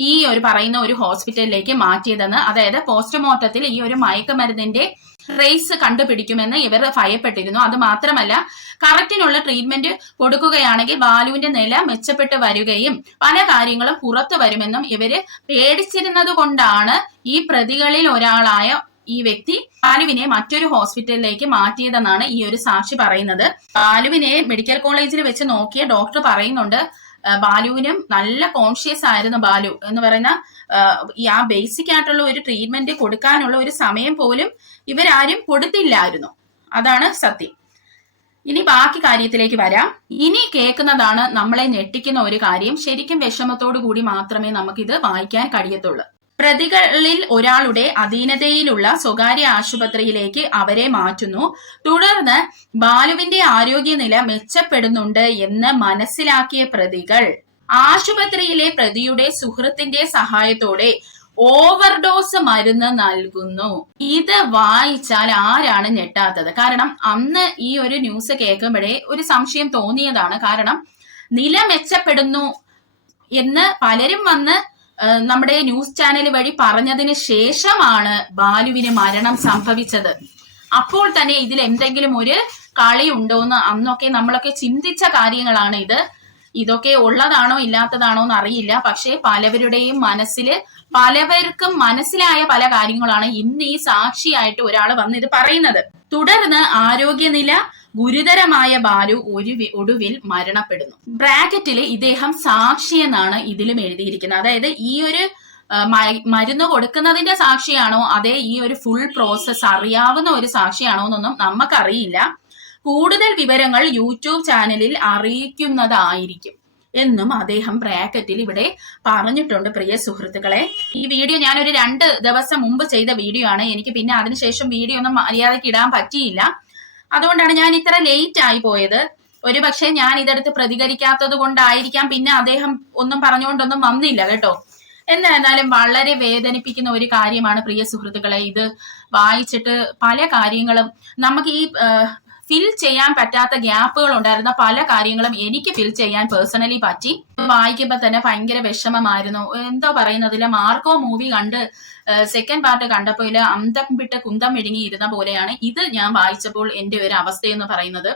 ഈ ഒരു പറയുന്ന ഒരു ഹോസ്പിറ്റലിലേക്ക് മാറ്റിയതെന്ന്? അതായത് പോസ്റ്റ്മോർട്ടത്തിൽ ഈ ഒരു മയക്കുമരുന്നിന്റെ ട്രേസ് കണ്ടുപിടിക്കുമെന്ന് ഇവർ ഭയപ്പെട്ടിരുന്നു. അത് മാത്രമല്ല, കറക്റ്റിനുള്ള ട്രീറ്റ്മെന്റ് കൊടുക്കുകയാണെങ്കിൽ ബാലുവിന്റെ നില മെച്ചപ്പെട്ട് വരികയും പല കാര്യങ്ങളും പുറത്തു വരുമെന്നും ഇവര് പേടിച്ചിരുന്നത് കൊണ്ടാണ് ഈ പ്രതികളിൽ ഒരാളായ ഈ വ്യക്തി ബാലുവിനെ മറ്റൊരു ഹോസ്പിറ്റലിലേക്ക് മാറ്റിയതെന്നാണ് ഈ ഒരു സാക്ഷി പറയുന്നത്. ബാലുവിനെ മെഡിക്കൽ കോളേജിൽ വെച്ച് നോക്കിയ ഡോക്ടർ പറയുന്നുണ്ട് ബാലുവിനും നല്ല കോൺഷ്യസ് ആയിരുന്നു. ബാലു എന്ന് പറയുന്ന ആ ബേസിക് ആയിട്ടുള്ള ഒരു ട്രീറ്റ്മെന്റ് കൊടുക്കാനുള്ള ഒരു സമയം പോലും ഇവരാരും കൊടുത്തില്ലായിരുന്നു. അതാണ് സത്യം. ഇനി ബാക്കി കാര്യത്തിലേക്ക് വരാം. ഇനി കേൾക്കുന്നതാണ് നമ്മളെ ഞെട്ടിക്കുന്ന ഒരു കാര്യം. ശരിക്കും വിഷമത്തോടു കൂടി മാത്രമേ നമുക്കിത് വായിക്കാൻ കഴിയത്തുള്ളൂ. പ്രതികളിൽ ഒരാളുടെ അധീനതയിലുള്ള സ്വകാര്യ ആശുപത്രിയിലേക്ക് അവരെ മാറ്റുന്നു. തുടർന്ന് ബാലുവിന്റെ ആരോഗ്യനില മെച്ചപ്പെടുന്നുണ്ട് എന്ന് മനസ്സിലാക്കിയ പ്രതികൾ ആശുപത്രിയിലെ പ്രതിയുടെ സുഹൃത്തിന്റെ സഹായത്തോടെ ഓവർഡോസ് മരുന്ന് നൽകുന്നു. ഇത് വായിച്ചാൽ ആരാണ് ഞെട്ടാത്തത്? കാരണം അന്ന് ഈ ഒരു ന്യൂസ് കേൾക്കുമ്പോഴേ ഒരു സംശയം തോന്നിയതാണ്. കാരണം നില മെച്ചപ്പെടുന്നു എന്ന് പലരും വന്ന് നമ്മുടെ ന്യൂസ് ചാനൽ വഴി പറഞ്ഞതിന് ശേഷമാണ് ബാലുവിന് മരണം സംഭവിച്ചത്. അപ്പോൾ തന്നെ ഇതിൽ എന്തെങ്കിലും ഒരു കളി ഉണ്ടോന്ന് അന്നൊക്കെ നമ്മളൊക്കെ ചിന്തിച്ച കാര്യങ്ങളാണ് ഇത്. ഇതൊക്കെ ഉള്ളതാണോ ഇല്ലാത്തതാണോ എന്ന് അറിയില്ല. പക്ഷെ പലവരുടെയും പലവർക്കും മനസ്സിലായ പല കാര്യങ്ങളാണ് ഇന്ന് ഈ സാക്ഷിയായിട്ട് ഒരാൾ വന്ന് ഇത് പറയുന്നത്. തുടർന്ന് ആരോഗ്യനില ഗുരുതരമായ ബാലു ഒടുവിൽ മരണപ്പെടുന്നു. ബ്രാക്കറ്റിൽ ഇദ്ദേഹം സാക്ഷി എന്നാണ് ഇതിലും എഴുതിയിരിക്കുന്നത്. അതായത് ഈ ഒരു മരുന്ന് കൊടുക്കുന്നതിന്റെ സാക്ഷിയാണോ അതേ ഈ ഒരു ഫുൾ പ്രോസസ് അറിയാവുന്ന ഒരു സാക്ഷിയാണോ എന്നൊന്നും നമുക്കറിയില്ല. കൂടുതൽ വിവരങ്ങൾ യൂട്യൂബ് ചാനലിൽ അറിയിക്കുന്നതായിരിക്കും എന്നും അദ്ദേഹം ബ്രാക്കറ്റിൽ ഇവിടെ പറഞ്ഞിട്ടുണ്ട്. പ്രിയ സുഹൃത്തുക്കളെ, ഈ വീഡിയോ ഞാനൊരു 2 ദിവസം മുമ്പ് ചെയ്ത വീഡിയോ ആണ്. എനിക്ക് പിന്നെ അതിനുശേഷം വീഡിയോ ഒന്നും മര്യാദയ്ക്ക് ഇടാൻ പറ്റിയില്ല. അതുകൊണ്ടാണ് ഞാൻ ഇത്ര ലേറ്റ് ആയി പോയത്. ഒരുപക്ഷെ ഞാൻ ഇതെടുത്ത് പ്രതികരിക്കാത്തത് കൊണ്ടായിരിക്കാം പിന്നെ അദ്ദേഹം ഒന്നും പറഞ്ഞുകൊണ്ടൊന്നും വന്നില്ല കേട്ടോ. എന്തായാലും വളരെ വേദനിപ്പിക്കുന്ന ഒരു കാര്യമാണ് പ്രിയ സുഹൃത്തുക്കളെ. ഇത് വായിച്ചിട്ട് പല കാര്യങ്ങളും നമുക്ക് ഈ ഫിൽ ചെയ്യാൻ പറ്റാത്ത ഗ്യാപ്പുകൾ ഉണ്ടായിരുന്ന പല കാര്യങ്ങളും എനിക്ക് ഫിൽ ചെയ്യാൻ പേഴ്സണലി പറ്റി. വായിക്കുമ്പോൾ തന്നെ ഭയങ്കര വിഷമമായിരുന്നു. എന്തോ പറയുന്നതില്ല, മാർക്കോ മൂവി കണ്ട് സെക്കൻഡ് പാർട്ട് കണ്ടപ്പോൾ അന്തം വിട്ട് കുന്തം വിഴുങ്ങി ഇരുന്ന പോലെയാണ് ഇത് ഞാൻ വായിച്ചപ്പോൾ എന്റെ ഒരു അവസ്ഥയെന്ന് പറയുന്നത്.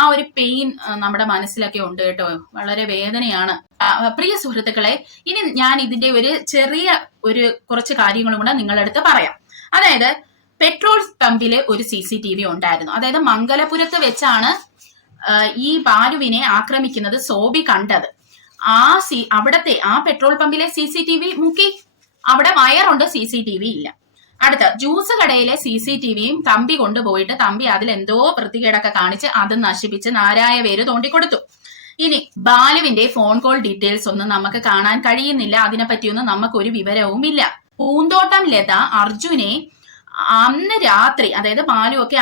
ആ ഒരു പെയിൻ നമ്മുടെ മനസ്സിലൊക്കെ ഉണ്ട് കേട്ടോ. വളരെ വേദനയാണ്. പ്രിയ സുഹൃത്തുക്കളെ, ഇനി ഞാൻ ഇതിന്റെ ഒരു ചെറിയ കുറച്ച് കാര്യങ്ങളും കൂടെ നിങ്ങളുടെ അടുത്ത് പറയാം. അതായത് പെട്രോൾ പമ്പില് ഒരു CCTV ഉണ്ടായിരുന്നു. അതായത് മംഗലപുരത്ത് വെച്ചാണ് ഈ ബാലുവിനെ ആക്രമിക്കുന്നത് സോബി കണ്ടത്. അവിടത്തെ ആ പെട്രോൾ പമ്പിലെ CCTV മുക്കി. അവിടെ വയറുണ്ട്, CCTV ഇല്ല. അടുത്ത ജ്യൂസ് കടയിലെ CCTVയും തമ്പി കൊണ്ടുപോയിട്ട് തമ്പി അതിലെന്തോ വൃത്തികേടൊക്കെ കാണിച്ച് അത് നശിപ്പിച്ച് നാരായ പേര് തോണ്ടിക്കൊടുത്തു. ഇനി ബാലുവിന്റെ ഫോൺ കോൾ ഡീറ്റെയിൽസ് ഒന്നും നമുക്ക് കാണാൻ കഴിയുന്നില്ല. അതിനെപ്പറ്റിയൊന്നും നമുക്കൊരു വിവരവും ഇല്ല. പൂന്തോട്ടം ലത അർജുനെ അന്ന് രാത്രി, അതായത് ബാലു ഒക്കെ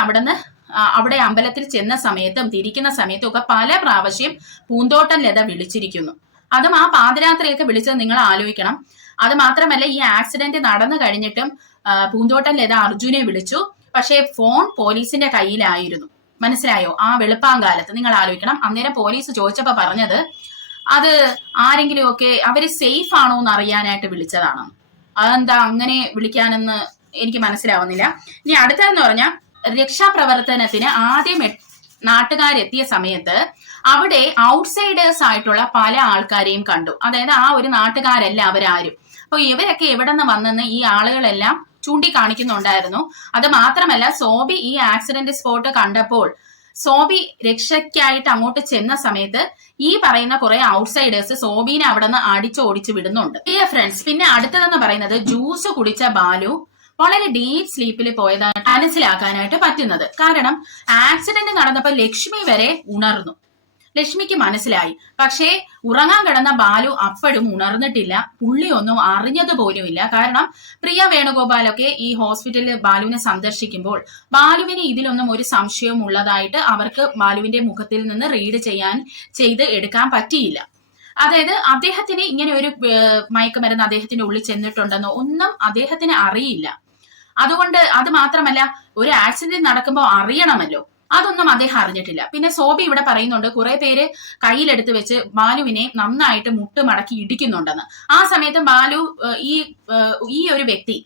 അവിടെ അമ്പലത്തിൽ ചെന്ന സമയത്തും തിരിക്കുന്ന സമയത്തും ഒക്കെ പല പ്രാവശ്യം പൂന്തോട്ടം ലത വിളിച്ചിരിക്കുന്നു. അതും ആ പാതിരാത്രിയൊക്കെ വിളിച്ചത് നിങ്ങൾ ആലോചിക്കണം. അത് മാത്രമല്ല, ഈ ആക്സിഡന്റ് നടന്നു കഴിഞ്ഞിട്ടും പൂന്തോട്ടം ലത അർജുനെ വിളിച്ചു. പക്ഷേ ഫോൺ പോലീസിന്റെ കയ്യിലായിരുന്നു. മനസ്സിലായോ? ആ വെളുപ്പാങ്കാലത്ത് നിങ്ങൾ ആലോചിക്കണം. അന്നേരം പോലീസ് ചോദിച്ചപ്പോ പറഞ്ഞത് അത് ആരെങ്കിലും ഒക്കെ അവര് സേഫ് ആണോ എന്ന് അറിയാനായിട്ട് വിളിച്ചതാണ്. അതെന്താ അങ്ങനെ വിളിക്കാനെന്ന് എനിക്ക് മനസ്സിലാവുന്നില്ല. ഇനി അടുത്തതെന്ന് പറഞ്ഞാൽ രക്ഷാപ്രവർത്തനത്തിന് ആദ്യം നാട്ടുകാരെത്തിയ സമയത്ത് അവിടെ ഔട്ട്സൈഡേഴ്സ് ആയിട്ടുള്ള പല ആൾക്കാരെയും കണ്ടു. അതായത് ആ ഒരു നാട്ടുകാരല്ല അവരാരും. അപ്പൊ ഇവരൊക്കെ എവിടെ നിന്ന് വന്നെന്ന് ഈ ആളുകളെല്ലാം ചൂണ്ടിക്കാണിക്കുന്നുണ്ടായിരുന്നു. അത് മാത്രമല്ല, സോബി ഈ ആക്സിഡന്റ് സ്പോട്ട് കണ്ടപ്പോൾ സോബി രക്ഷയ്ക്കായിട്ട് അങ്ങോട്ട് ചെന്ന സമയത്ത് ഈ പറയുന്ന കുറെ ഔട്ട്സൈഡേഴ്സ് സോബിനെ അവിടെ നിന്ന് അടിച്ചോടിച്ച് വിടുന്നുണ്ട്. ഫ്രണ്ട്സ്, പിന്നെ അടുത്തതെന്ന് പറയുന്നത് ജ്യൂസ് കുടിച്ച ബാലു വളരെ ഡീപ് സ്ലീപ്പിൽ പോയതാണ് മനസ്സിലാക്കാനായിട്ട് പറ്റുന്നത്. കാരണം ആക്സിഡന്റ് നടന്നപ്പോൾ ലക്ഷ്മി വരെ ഉണർന്നു. ലക്ഷ്മിക്ക് മനസ്സിലായി. പക്ഷേ ഉറങ്ങാൻ കിടന്ന ബാലു അപ്പോഴും ഉണർന്നിട്ടില്ല. പുള്ളിയൊന്നും അറിഞ്ഞതുപോലുമില്ല. കാരണം പ്രിയ വേണുഗോപാലൊക്കെ ഈ ഹോസ്പിറ്റലിൽ ബാലുവിനെ സന്ദർശിക്കുമ്പോൾ ബാലുവിന് ഇതിലൊന്നും ഒരു സംശയവും ഉള്ളതായിട്ട് അവർക്ക് ബാലുവിന്റെ മുഖത്തിൽ നിന്ന് റീഡ് ചെയ്ത് എടുക്കാൻ പറ്റിയില്ല. അതായത് അദ്ദേഹത്തിന് ഇങ്ങനെ ഒരു മയക്കുമരുന്ന് അദ്ദേഹത്തിന്റെ ഉള്ളിൽ ചെന്നിട്ടുണ്ടെന്നോ ഒന്നും അദ്ദേഹത്തിന് അറിയില്ല. അതുകൊണ്ട് അത് മാത്രമല്ല, ഒരു ആക്സിഡന്റ് നടക്കുമ്പോൾ അറിയണമല്ലോ, അതൊന്നും അദ്ദേഹം അറിഞ്ഞിട്ടില്ല. പിന്നെ സോബി ഇവിടെ പറയുന്നുണ്ട് കുറെ പേര് കയ്യിലെടുത്ത് വെച്ച് ബാലുവിനെ നന്നായിട്ട് മുട്ടുമടക്കി ഇടിക്കുന്നുണ്ടെന്ന്. ആ സമയത്ത് ബാലു ഈ ഒരു വ്യക്തി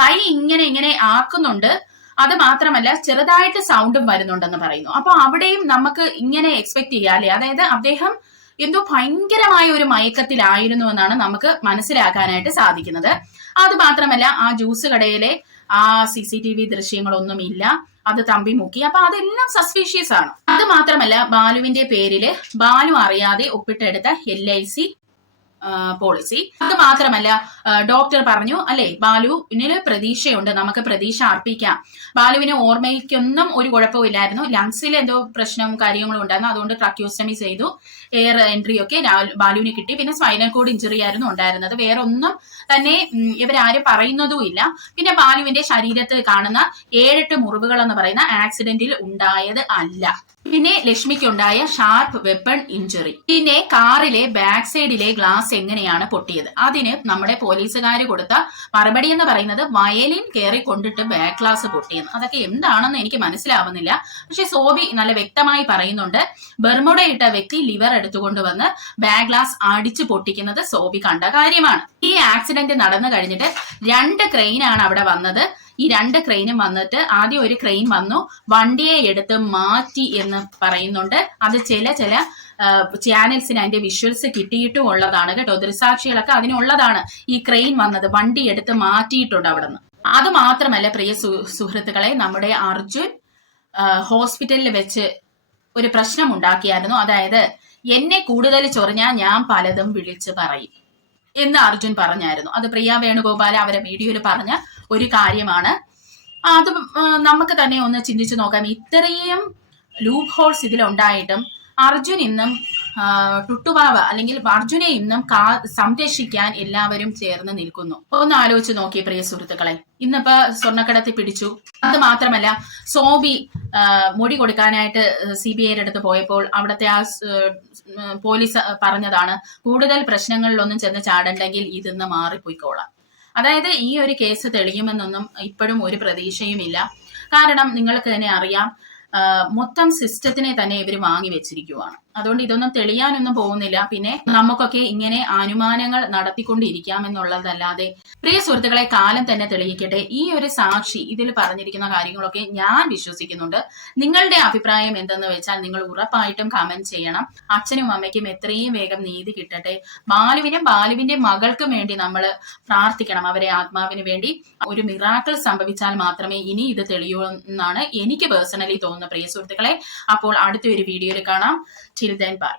കൈ ഇങ്ങനെ ആക്കുന്നുണ്ട്. അത് മാത്രമല്ല ചെറുതായിട്ട് സൗണ്ടും വരുന്നുണ്ടെന്ന് പറയുന്നു. അപ്പൊ അവിടെയും നമുക്ക് ഇങ്ങനെ എക്സ്പെക്ട് ചെയ്യാല്ലേ, അതായത് അദ്ദേഹം എന്തോ ഭയങ്കരമായ ഒരു മയക്കത്തിലായിരുന്നു എന്നാണ് നമുക്ക് മനസ്സിലാക്കാനായിട്ട് സാധിക്കുന്നത്. അത് മാത്രമല്ല ആ ജ്യൂസ് കടയിലെ ആ CCTV ദൃശ്യങ്ങളൊന്നുമില്ല, അത് തമ്പി മുക്കി. അപ്പൊ അതെല്ലാം സസ്പീഷ്യസ് ആണ്. അത് മാത്രമല്ല ബാലുവിന്റെ പേരില് ബാലു അറിയാതെ ഒപ്പിട്ടെടുത്ത LIC പോളിസി. അത് മാത്രമല്ല ഡോക്ടർ പറഞ്ഞു അല്ലെ, ബാലുവിന് പ്രതീക്ഷയുണ്ട്, നമുക്ക് പ്രതീക്ഷ അർപ്പിക്കാം. ബാലുവിന് ഓർമ്മയ്ക്കൊന്നും ഒരു കുഴപ്പമില്ലായിരുന്നു, ലങ്സിൽ എന്തോ പ്രശ്നവും കാര്യങ്ങളും ഉണ്ടായിരുന്നു, അതുകൊണ്ട് ട്രക്യൂസ്റ്റമി ചെയ്തു, എയർ എൻട്രി ഒക്കെ ബാലുവിന് കിട്ടി. പിന്നെ സ്പൈനൽ കോഡ് ഇഞ്ചുറി ആയിരുന്നു ഉണ്ടായിരുന്നത്, വേറെ ഒന്നും തന്നെ ഇവരാരും പറയുന്നതുമില്ല. പിന്നെ ബാലുവിന്റെ ശരീരത്തിൽ കാണുന്ന 7-8 മുറിവുകൾ എന്ന് പറയുന്ന ആക്സിഡന്റിൽ ഉണ്ടായത് അല്ല. പിന്നെ ലക്ഷ്മിക്കുണ്ടായ ഷാർപ്പ് വെപ്പൺ ഇഞ്ചുറി. പിന്നെ കാറിലെ ബാക്ക് സൈഡിലെ ഗ്ലാസ് എങ്ങനെയാണ് പൊട്ടിയത്? അതിന് നമ്മുടെ പോലീസുകാർ കൊടുത്ത മറുപടി എന്ന് പറയുന്നത് വയലിൻ കയറി കൊണ്ടിട്ട് ബാക്ക് ഗ്ലാസ് പൊട്ടിയെന്ന്. അതൊക്കെ എന്താണെന്ന് എനിക്ക് മനസ്സിലാവുന്നില്ല. പക്ഷെ സോബി നല്ല വ്യക്തമായി പറയുന്നുണ്ട്, ബെർമുഡ ഇട്ട വ്യക്തി ലിവർ എടുത്തുകൊണ്ട് വന്ന് ബാക്ക് ഗ്ലാസ് അടിച്ചു പൊട്ടിക്കുന്നത് സോബി കണ്ട കാര്യമാണ്. ഈ ആക്സിഡന്റ് നടന്നു കഴിഞ്ഞിട്ട് 2 ക്രെയിനാണ് അവിടെ വന്നത്. ഈ 2 ക്രെയിനും വന്നിട്ട് ആദ്യം ഒരു ക്രെയിൻ വന്നു, വണ്ടിയെ എടുത്ത് മാറ്റി എന്ന് പറയുന്നുണ്ട്. അത് ചില ചാനൽസിന് അതിന്റെ വിഷ്വൽസ് കിട്ടിയിട്ടും ഉള്ളതാണ് കേട്ടോ, ദൃസാക്ഷികളൊക്കെ അതിനുള്ളതാണ്. ഈ ക്രെയിൻ വന്നത് വണ്ടി എടുത്ത് മാറ്റിയിട്ടുണ്ട് അവിടെ നിന്ന്. അത് മാത്രമല്ല പ്രിയ സുഹൃത്തുക്കളെ, നമ്മുടെ അർജുൻ ഹോസ്പിറ്റലിൽ വെച്ച് ഒരു പ്രശ്നം ഉണ്ടാക്കിയായിരുന്നു. അതായത് എന്നെ കൂടുതൽ ചൊറിഞ്ഞാൽ ഞാൻ പലതും വിളിച്ച് പറയും എന്ന് അർജുൻ പറഞ്ഞായിരുന്നു. അത് പ്രിയ വേണുഗോപാൽ അവരെ വീഡിയോയിൽ പറഞ്ഞ ഒരു കാര്യമാണ്. അത് നമുക്ക് തന്നെ ഒന്ന് ചിന്തിച്ചു നോക്കാം. ഇത്രയും ലൂപ്പ് ഹോൾസ് ഇതിലുണ്ടായിട്ടും അർജുൻ ഇന്നും ടുട്ടുവാവ അല്ലെങ്കിൽ അർജുനെ ഇന്നും സംരക്ഷിക്കാൻ എല്ലാവരും ചേർന്ന് നിൽക്കുന്നു. ഒന്ന് ആലോചിച്ച് നോക്കിയേ പ്രിയ സുഹൃത്തുക്കളെ. ഇന്നിപ്പോ സ്വർണ്ണക്കടത്തി പിടിച്ചു. അത് മാത്രമല്ല സോബി മൊഴി കൊടുക്കാനായിട്ട് CBI അടുത്ത് പോയപ്പോൾ അവിടുത്തെ ആ പോലീസ് പറഞ്ഞതാണ്, കൂടുതൽ പ്രശ്നങ്ങളിലൊന്നും ചെന്ന് ചാടണ്ടെങ്കിൽ ഇതിന്ന് മാറിപ്പോയിക്കോളാം. അതായത് ഈ ഒരു കേസ് തെളിയുമെന്നൊന്നും ഇപ്പോഴും ഒരു പ്രതീക്ഷയുമില്ല. കാരണം നിങ്ങൾക്ക് തന്നെ അറിയാം, മൊത്തം സിസ്റ്റത്തിനെ തന്നെ ഇവർ വാങ്ങി വെച്ചിരിക്കുവാണ്. അതുകൊണ്ട് ഇതൊന്നും തെളിയാനൊന്നും പോകുന്നില്ല. പിന്നെ നമുക്കൊക്കെ ഇങ്ങനെ അനുമാനങ്ങൾ നടത്തിക്കൊണ്ടിരിക്കാമെന്നുള്ളതല്ലാതെ പ്രിയ സുഹൃത്തുക്കളെ കാലം തന്നെ തെളിയിക്കട്ടെ. ഈ ഒരു സാക്ഷി ഇതിൽ പറഞ്ഞിരിക്കുന്ന കാര്യങ്ങളൊക്കെ ഞാൻ വിശ്വസിക്കുന്നുണ്ട്. നിങ്ങളുടെ അഭിപ്രായം എന്തെന്ന് വെച്ചാൽ നിങ്ങൾ ഉറപ്പായിട്ടും കമന്റ് ചെയ്യണം. അച്ഛനും അമ്മയ്ക്കും എത്രയും വേഗം നീതി കിട്ടട്ടെ. ബാലുവിനും ബാലുവിന്റെ മകൾക്കും വേണ്ടി നമ്മൾ പ്രാർത്ഥിക്കണം, അവരെ ആത്മാവിന് വേണ്ടി. ഒരു മിറാക്കിൾ സംഭവിച്ചാൽ മാത്രമേ ഇനി ഇത് തെളിയൂ എന്നാണ് എനിക്ക് പേഴ്സണലി തോന്നുന്നത് പ്രിയ സുഹൃത്തുക്കളെ. അപ്പോൾ അടുത്തൊരു വീഡിയോയിൽ കാണാം. Till then, bye.